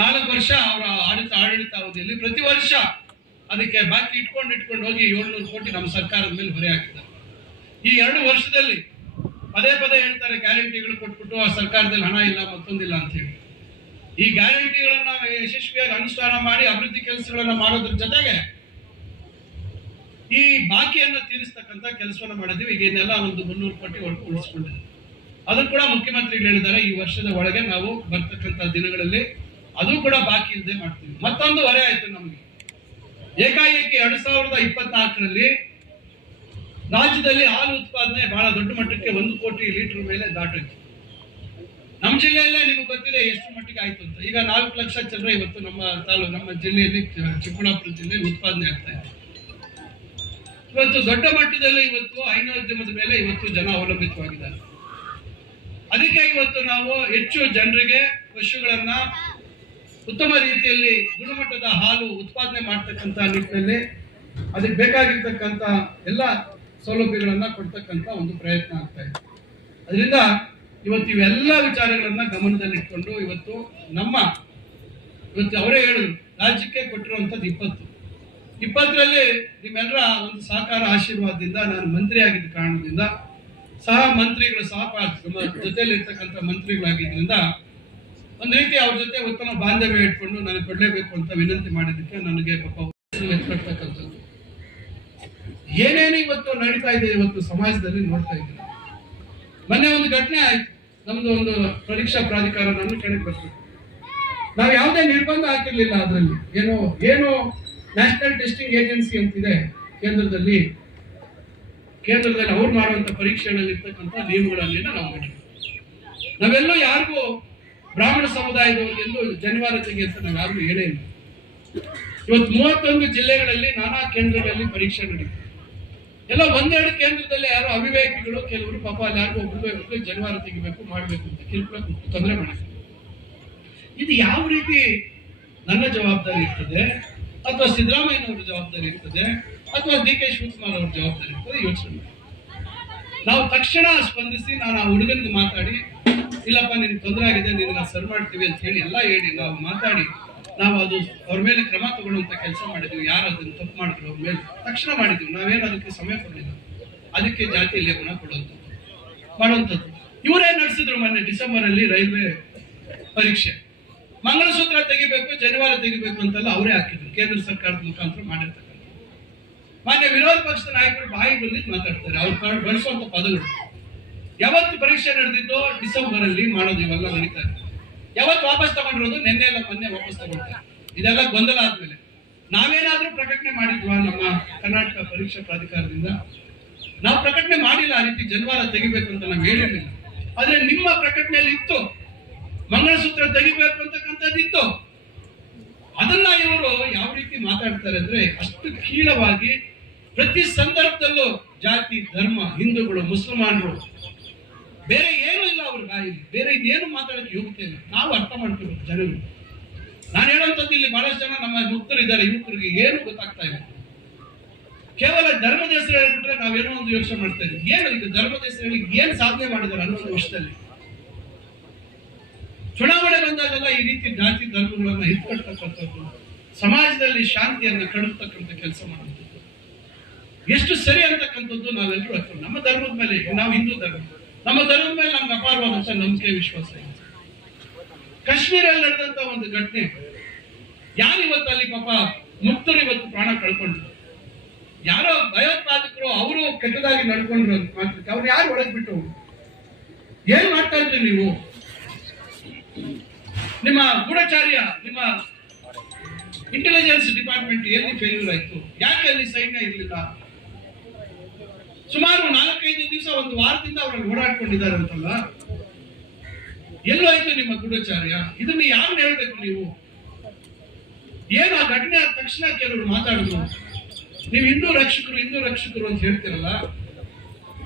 ನಾಲ್ಕು ವರ್ಷ ಅವರ ಆಡಳಿತ ಆಡಳಿತ ಅವಧಿಯಲ್ಲಿ ಪ್ರತಿ ವರ್ಷ ಅದಕ್ಕೆ ಬಾಕಿ ಇಟ್ಕೊಂಡು ಇಟ್ಕೊಂಡು ಹೋಗಿ ಏಳ್ನೂರು ಕೋಟಿ ನಮ್ಮ ಸರ್ಕಾರದ ಮೇಲೆ ಹೊರೆ ಹಾಕಿದ್ದಾರೆ. ಈ ಎರಡು ವರ್ಷದಲ್ಲಿ ಪದೇ ಪದೇ ಹೇಳ್ತಾರೆ, ಗ್ಯಾರಂಟಿಗಳು ಕೊಟ್ಬಿಟ್ಟು ಆ ಸರ್ಕಾರದಲ್ಲಿ ಹಣ ಇಲ್ಲ, ಮತ್ತೊಂದಿಲ್ಲ ಅಂತ ಹೇಳಿ. ಈ ಗ್ಯಾರಂಟಿಗಳನ್ನ ಯಶಸ್ವಿಯಾಗಿ ಅನುಷ್ಠಾನ ಮಾಡಿ ಅಭಿವೃದ್ಧಿ ಕೆಲಸಗಳನ್ನ ಮಾಡೋದ್ರ ಜೊತೆಗೆ ಈ ಬಾಕಿಯನ್ನು ತೀರಿಸ್ತಕ್ಕಂಥ ಕೆಲಸವನ್ನು ಮಾಡಿದ್ವಿ ಈಗ ಇನ್ನೆಲ್ಲ ಒಂದು ಮುನ್ನೂರು ಕೋಟಿ ಒಟ್ಟು ಉಳಿಸ್ಕೊಂಡಿದೆ ಅದು ಕೂಡ ಮುಖ್ಯಮಂತ್ರಿಗಳು ಹೇಳಿದ್ದಾರೆ, ಈ ವರ್ಷದ ಒಳಗೆ ನಾವು ಬರ್ತಕ್ಕಂತ ದಿನಗಳಲ್ಲಿ ಅದು ಕೂಡ ಬಾಕಿ ಇಲ್ಲದೆ ಮಾಡ್ತೀವಿ. ಮತ್ತೊಂದು ಹೊರೆ ಆಯ್ತು ನಮಗೆ. ಏಕಾಏಕಿ ಎರಡ್ ಸಾವಿರದ ಇಪ್ಪತ್ನಾಲ್ಕರಲ್ಲಿ ರಾಜ್ಯದಲ್ಲಿ ಹಾಲು ಉತ್ಪಾದನೆ ಬಹಳ ದೊಡ್ಡ ಮಟ್ಟಕ್ಕೆ ಒಂದು ಕೋಟಿ ಲೀಟರ್ ಮೇಲೆ ದಾಟಿತ್ತು ನಮ್ಮ ಜಿಲ್ಲೆಯಲ್ಲೇ ನಿಮ್ಗೆ ಗೊತ್ತಿದೆ ಎಷ್ಟು ಮಟ್ಟಿಗೆ ಆಯ್ತು ಅಂತ. ಈಗ ನಾಲ್ಕು ಲಕ್ಷ ಚಿಲ್ಲರೆ ಇವತ್ತು ನಮ್ಮ ತಾಲೂಕು ನಮ್ಮ ಜಿಲ್ಲೆಯಲ್ಲಿ ಚಿಕ್ಕಬಳ್ಳಾಪುರ ಜಿಲ್ಲೆಯಲ್ಲಿ ಉತ್ಪಾದನೆ ಆಗ್ತಾ ಇದೆ. ಇವತ್ತು ದೊಡ್ಡ ಮಟ್ಟದಲ್ಲಿ ಇವತ್ತು ಹೈನೋದ್ಯಮದ ಮೇಲೆ ಇವತ್ತು ಜನ ಅವಲಂಬಿತವಾಗಿದ್ದಾರೆ. ಅದಕ್ಕೆ ಇವತ್ತು ನಾವು ಹೆಚ್ಚು ಜನರಿಗೆ ಪಶುಗಳನ್ನ ಉತ್ತಮ ರೀತಿಯಲ್ಲಿ ಗುಣಮಟ್ಟದ ಹಾಲು ಉತ್ಪಾದನೆ ಮಾಡ್ತಕ್ಕಂಥ ನಿಟ್ಟಿನಲ್ಲಿ ಅದಕ್ಕೆ ಬೇಕಾಗಿರ್ತಕ್ಕಂಥ ಎಲ್ಲ ಸೌಲಭ್ಯಗಳನ್ನ ಕೊಡ್ತಕ್ಕಂಥ ಒಂದು ಪ್ರಯತ್ನ ಆಗ್ತಾ ಇದೆ. ಅದರಿಂದ ಇವತ್ತು ಇವೆಲ್ಲ ವಿಚಾರಗಳನ್ನ ಗಮನದಲ್ಲಿಟ್ಕೊಂಡು ಇವತ್ತು ನಮ್ಮ, ಇವತ್ತು ಅವರೇ ಹೇಳಿದ್ರು, ರಾಜ್ಯಕ್ಕೆ ಕೊಟ್ಟಿರುವಂಥದ್ದು ಇಪ್ಪತ್ತು. ಇಪ್ಪತ್ತರಲ್ಲಿ ನಿಮ್ಮೆಲ್ಲರ ಒಂದು ಸಹಕಾರ ಆಶೀರ್ವಾದದಿಂದ ನಾನು ಮಂತ್ರಿ ಆಗಿದ್ದ ಕಾರಣದಿಂದ ಸಹ ಮಂತ್ರಿಗಳು ಸಹ ಜೊತೆಯಲ್ಲಿ ಇರ್ತಕ್ಕಂಥ ಮಂತ್ರಿಗಳಾಗಿದ್ದರಿಂದ ಒಂದು ರೀತಿ ಅವ್ರ ಜೊತೆ ಉತ್ತಮ ಬಾಂಧವ್ಯ ಇಟ್ಕೊಂಡು ನನಗೆ ಕೊಡಲೇಬೇಕು ಅಂತ ವಿನಂತಿ ಮಾಡಿದ್ದಕ್ಕೆ ನನಗೆ ಪಾಪ ಕಟ್ಟತಕ್ಕಂಥದ್ದು ಏನೇನು ಇವತ್ತು ನಡೀತಾ ಇದೆ ಇವತ್ತು ಸಮಾಜದಲ್ಲಿ ನೋಡ್ತಾ ಇದ್ದೀನಿ ಮೊನ್ನೆ ಒಂದು ಘಟನೆ ಆಯ್ತು. ನಮ್ದು ಒಂದು ಪರೀಕ್ಷಾ ಪ್ರಾಧಿಕಾರ ನನ್ನ ಕೆಳಗೆ ಬರ್ತದೆ ನಾವು ಯಾವುದೇ ನಿರ್ಬಂಧ ಹಾಕಿರ್ಲಿಲ್ಲ ಅದರಲ್ಲಿ. ಏನು ಏನು ನ್ಯಾಷನಲ್ ಟೆಸ್ಟಿಂಗ್ ಏಜೆನ್ಸಿ ಅಂತಿದೆ ಕೇಂದ್ರದಲ್ಲಿ. ಕೇಂದ್ರದಲ್ಲಿ ಅವ್ರು ಮಾಡುವಂತ ಪರೀಕ್ಷೆಗಳಲ್ಲಿರ್ತಕ್ಕಂಥ ನಿಯಮಗಳನ್ನೆಲ್ಲ ನಾವು ಮಾಡಿದ್ವಿ. ನಾವೆಲ್ಲೋ ಯಾರಿಗೂ ಬ್ರಾಹ್ಮಣ ಎಂದು ಜನಿವಾರ ಅಂತ ನಾವು ಯಾರಿಗೂ ಹೇಳೇ ಇಲ್ಲ. ಇವತ್ತು ಮೂವತ್ತೊಂದು ಜಿಲ್ಲೆಗಳಲ್ಲಿ ನಾನಾ ಕೇಂದ್ರಗಳಲ್ಲಿ ಪರೀಕ್ಷೆ ನಡೀತು ಎಲ್ಲ ಒಂದೆರಡು ಕೇಂದ್ರದಲ್ಲಿ ಯಾರು ಅವಿವೇಕಿಗಳು, ಕೆಲವರು ಪಾಪ ಅಲ್ಲಿ ಯಾರಿಗೂ ಒಬ್ಬರು ಜನಿವಾರ ತೆಗಿಬೇಕು, ಮಾಡಬೇಕು ಅಂತ ಕೆಲವು ತೊಂದರೆ ಮಾಡಿದ್ರು. ಇದು ಯಾವ ರೀತಿ ನನ್ನ ಜವಾಬ್ದಾರಿ ಇರ್ತದೆ ಅಥವಾ ಸಿದ್ದರಾಮಯ್ಯನವರ ಜವಾಬ್ದಾರಿ ಇರ್ತದೆ? ಅಥವಾ ಡಿ ಕೆ ಶಿವಕುಮಾರ್ ಅವ್ರ ಜವಾಬ್ದಾರಿ ಇರ್ತದೆ ಯೋಚನೆ. ನಾವು ತಕ್ಷಣ ಸ್ಪಂದಿಸಿ ನಾನು ಆ ಹುಡುಗನಿಗೆ ಮಾತಾಡಿ, ಇಲ್ಲಪ್ಪ, ನಿನ್ಗೆ ತೊಂದರೆ ಆಗಿದೆ ನಿನ್ನ ಸರ್ ಮಾಡ್ತೀವಿ ಅಂತ ಹೇಳಿ ಎಲ್ಲ ಹೇಳಿ, ನಾವು ಮಾತಾಡಿ, ನಾವು ಅದು ಅವ್ರ ಮೇಲೆ ಕ್ರಮ ತಗೊಳ್ಳುವಂತ ಕೆಲಸ ಮಾಡಿದ್ವಿ, ಯಾರು ಅದನ್ನ ತಪ್ಪು ಮಾಡಿದ್ರು ಅವ್ರ ಮೇಲೆ, ತಕ್ಷಣ ಮಾಡಿದ್ವಿ, ನಾವೇನು ಅದಕ್ಕೆ ಸಮಯ ಕೊಡಲಿಲ್ಲ. ಅದಕ್ಕೆ ಜಾತಿ ಲೇಖನ ಕೊಡುವಂಥದ್ದು. ಮಾಡುವಂಥದ್ದು. ಇವರೇ ನಡೆಸಿದ್ರು ಮೊನ್ನೆ ಡಿಸೆಂಬರ್ ಅಲ್ಲಿ ರೈಲ್ವೆ ಪರೀಕ್ಷೆ. ಮಂಗಳಸೂತ್ರ ತೆಗಿಬೇಕು, ಜನಿವಾರ ತೆಗಿಬೇಕು ಅಂತೆಲ್ಲ ಅವರೇ ಹಾಕಿದ್ರು, ಕೇಂದ್ರ ಸರ್ಕಾರದ ಮುಖಾಂತರ ಮಾಡಿರ್ತಕ್ಕಂಥ ಮಾನ್ಯ ವಿರೋಧ ಪಕ್ಷದ ನಾಯಕರು ಬಾಯಿ ಬಂದಿದ್ದು ಮಾತಾಡ್ತಾರೆ. ಅವ್ರು ಬಳಸುವಂತ ಪದಗಳು. ಯಾವತ್ತು ಪರೀಕ್ಷೆ ನಡೆದಿದ್ದೋ ಡಿಸೆಂಬರ್ ಅಲ್ಲಿ ಮಾಡೋದು ಇವೆಲ್ಲ ನಡೀತಾರೆ ಯಾವತ್ತು ವಾಪಸ್ ತಗೊಂಡಿರೋದು ನಿನ್ನೆ ಎಲ್ಲ ಮೊನ್ನೆ ವಾಪಸ್ ತಗೊಳ್ತಾರೆ ಇದೆಲ್ಲ ಗೊಂದಲ ಆದ್ಮೇಲೆ. ನಾವೇನಾದ್ರೂ ಪ್ರಕಟಣೆ ಮಾಡಿದ್ವಾ ನಮ್ಮ ಕರ್ನಾಟಕ ಪರೀಕ್ಷಾ ಪ್ರಾಧಿಕಾರದಿಂದ? ನಾವು ಪ್ರಕಟಣೆ ಮಾಡಿಲ್ಲ ಆ ರೀತಿ ಜನವಾರ ತೆಗಿಬೇಕು ಅಂತ ನಾವು ಹೇಳಿರ್ಲಿಲ್ಲ. ಆದ್ರೆ ನಿಮ್ಮ ಪ್ರಕಟಣೆಯಲ್ಲಿ ಇತ್ತು. ಮಂಗಳಸೂತ್ರ ತೆಗಿಬೇಕು ಅಂತಕ್ಕಂಥದ್ದು ಇತ್ತು ಅದನ್ನ ಇವರು ಯಾವ ರೀತಿ ಮಾತಾಡ್ತಾರೆ ಅಂದ್ರೆ ಅಷ್ಟು ಕೀಳವಾಗಿ ಪ್ರತಿ ಸಂದರ್ಭದಲ್ಲೂ ಜಾತಿ, ಧರ್ಮ, ಹಿಂದೂಗಳು, ಮುಸಲ್ಮಾನರು, ಬೇರೆ ಏನೂ ಇಲ್ಲ ಅವ್ರ ಬಾಯಿ. ಬೇರೆ ಇದೇನು ಮಾತಾಡಕ್ಕೆ ಯೋಗ್ಯತೆ ನಾವು ಅರ್ಥ ಮಾಡ್ಕೋಬೇಕು ಜನಗಳು ನಾನು ಹೇಳುವಂಥದ್ದು ಇಲ್ಲಿ ಬಹಳಷ್ಟು ಜನ ನಮ್ಮ ಮುಕ್ತರಿದ್ದಾರೆ, ಯುವಕರಿಗೆ ಏನು ಗೊತ್ತಾಗ್ತಾ ಇಲ್ಲ. ಕೇವಲ ಧರ್ಮದ ಹೆಸರು ಹೇಳ್ಬಿಟ್ರೆ ನಾವೇನೋ ಒಂದು ಯೋಚನೆ ಮಾಡ್ತಾ ಇದ್ದೀವಿ. ಏನು ಇದು? ಧರ್ಮದ ಹೆಸರು ಏನು ಸಾಧನೆ ಮಾಡಿದ್ದಾರೆ ಅನ್ನೋದು ವರ್ಷದಲ್ಲಿ ಚುನಾವಣೆ ಬಂದಾಗೆಲ್ಲ ಈ ರೀತಿ ಜಾತಿ, ಧರ್ಮಗಳನ್ನು ಹಿಡ್ಕೊಳ್ತಕ್ಕಂಥದ್ದು ಸಮಾಜದಲ್ಲಿ ಶಾಂತಿಯನ್ನು ಕಡುತಕ್ಕಂಥ ಕೆಲಸ ಮಾಡುವಂಥದ್ದು ಎಷ್ಟು ಸರಿ ಅಂತಕ್ಕಂಥದ್ದು ನಾವೆಲ್ಲರೂ ಅಷ್ಟು. ನಮ್ಮ ಧರ್ಮದ ಮೇಲೆ, ನಾವು ಹಿಂದೂ ಧರ್ಮ. ನಮ್ಮ ಧರ್ಮದ ಮೇಲೆ ನಮ್ಗೆ ಅಪಾರವಾದಂತ ನಂಬಿಕೆ, ವಿಶ್ವಾಸ ಇದೆ. ಕಾಶ್ಮೀರಲ್ಲಿ ನಡೆದಂತ ಒಂದು ಘಟನೆ, ಯಾರು ಇವತ್ತು ಅಲ್ಲಿ ಪಾಪ ಮುಕ್ತರು ಇವತ್ತು ಪ್ರಾಣ ಕಳ್ಕೊಂಡ್ರು? ಯಾರೋ ಭಯೋತ್ಪಾದಕರು, ಅವರು ಕೆಟ್ಟದಾಗಿ ನಡ್ಕೊಂಡ್ರು ಅಂತ ಮಾತ್ರಕ್ಕೆ ಅವ್ರು ಯಾರು ಒಳಗ್ ಬಿಟ್ಟು ಏನ್ ಮಾಡ್ತಾ ಇದ್ರಿ ನೀವು? ನಿಮ್ಮ ಗೂಢಚಾರ್ಯ, ನಿಮ್ಮ ಇಂಟೆಲಿಜೆನ್ಸ್ ಡಿಪಾರ್ಟ್ಮೆಂಟ್ ಎಲ್ಲಿ ಫೇಲ್ಯೂರ್ ಆಯ್ತು? ಯಾಕೆ ಅಲ್ಲಿ ಸೈನ್ಯ ಇರಲಿಲ್ಲ? ಸುಮಾರು ನಾಲ್ಕೈದು ದಿವಸ ಒಂದು ವಾರದಿಂದ ಅವರಲ್ಲಿ ಓಡಾಡ್ಕೊಂಡಿದ್ದಾರೆ ಅಂತಲ್ಲ ಎಲ್ಲೋಯ್ತು ನಿಮ್ಮ ಗೂಢಚಾರ್ಯ? ಇದನ್ನ ಯಾರು ಹೇಳ್ಬೇಕು ನೀವು? ಏನು ಆ ಘಟನೆ ಆದ ತಕ್ಷಣ ಕೆಲವರು ಮಾತಾಡಿದ್ರು ನೀವು ಹಿಂದೂ ರಕ್ಷಕರು ಹಿಂದೂ ರಕ್ಷಕರು ಅಂತ ಹೇಳ್ತಿರಲ್ಲ?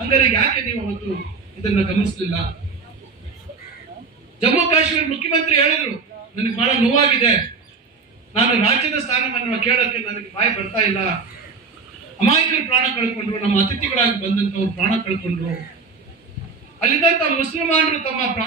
ಅಂದರೆ ಯಾಕೆ ನೀವು ಅವತ್ತು ಇದನ್ನ ಗಮನಿಸಲಿಲ್ಲ? ಜಮ್ಮು ಕಾಶ್ಮೀರ ಮುಖ್ಯಮಂತ್ರಿ ಹೇಳಿದ್ರು, ನನಗೆ ಬಹಳ ನೋವಾಗಿದೆ. ನಾನು ರಾಜ್ಯದ ಸ್ಥಾನವನ್ನು ಕೇಳಕ್ಕೆ ನನಗೆ ಬಾಯಿ ಬರ್ತಾ ಇಲ್ಲ. ಅಮಾಯಕರು ಪ್ರಾಣ ಕಳ್ಕೊಂಡ್ರು ನಮ್ಮ ಅತಿಥಿಗಳಾಗಿ ಬಂದಂತವ್ರು ಪ್ರಾಣ ಕಳ್ಕೊಂಡ್ರು. ಅಲ್ಲಿದ್ದಂತ ಮುಸಲ್ಮಾನರು ತಮ್ಮ ಪ್ರಾಣ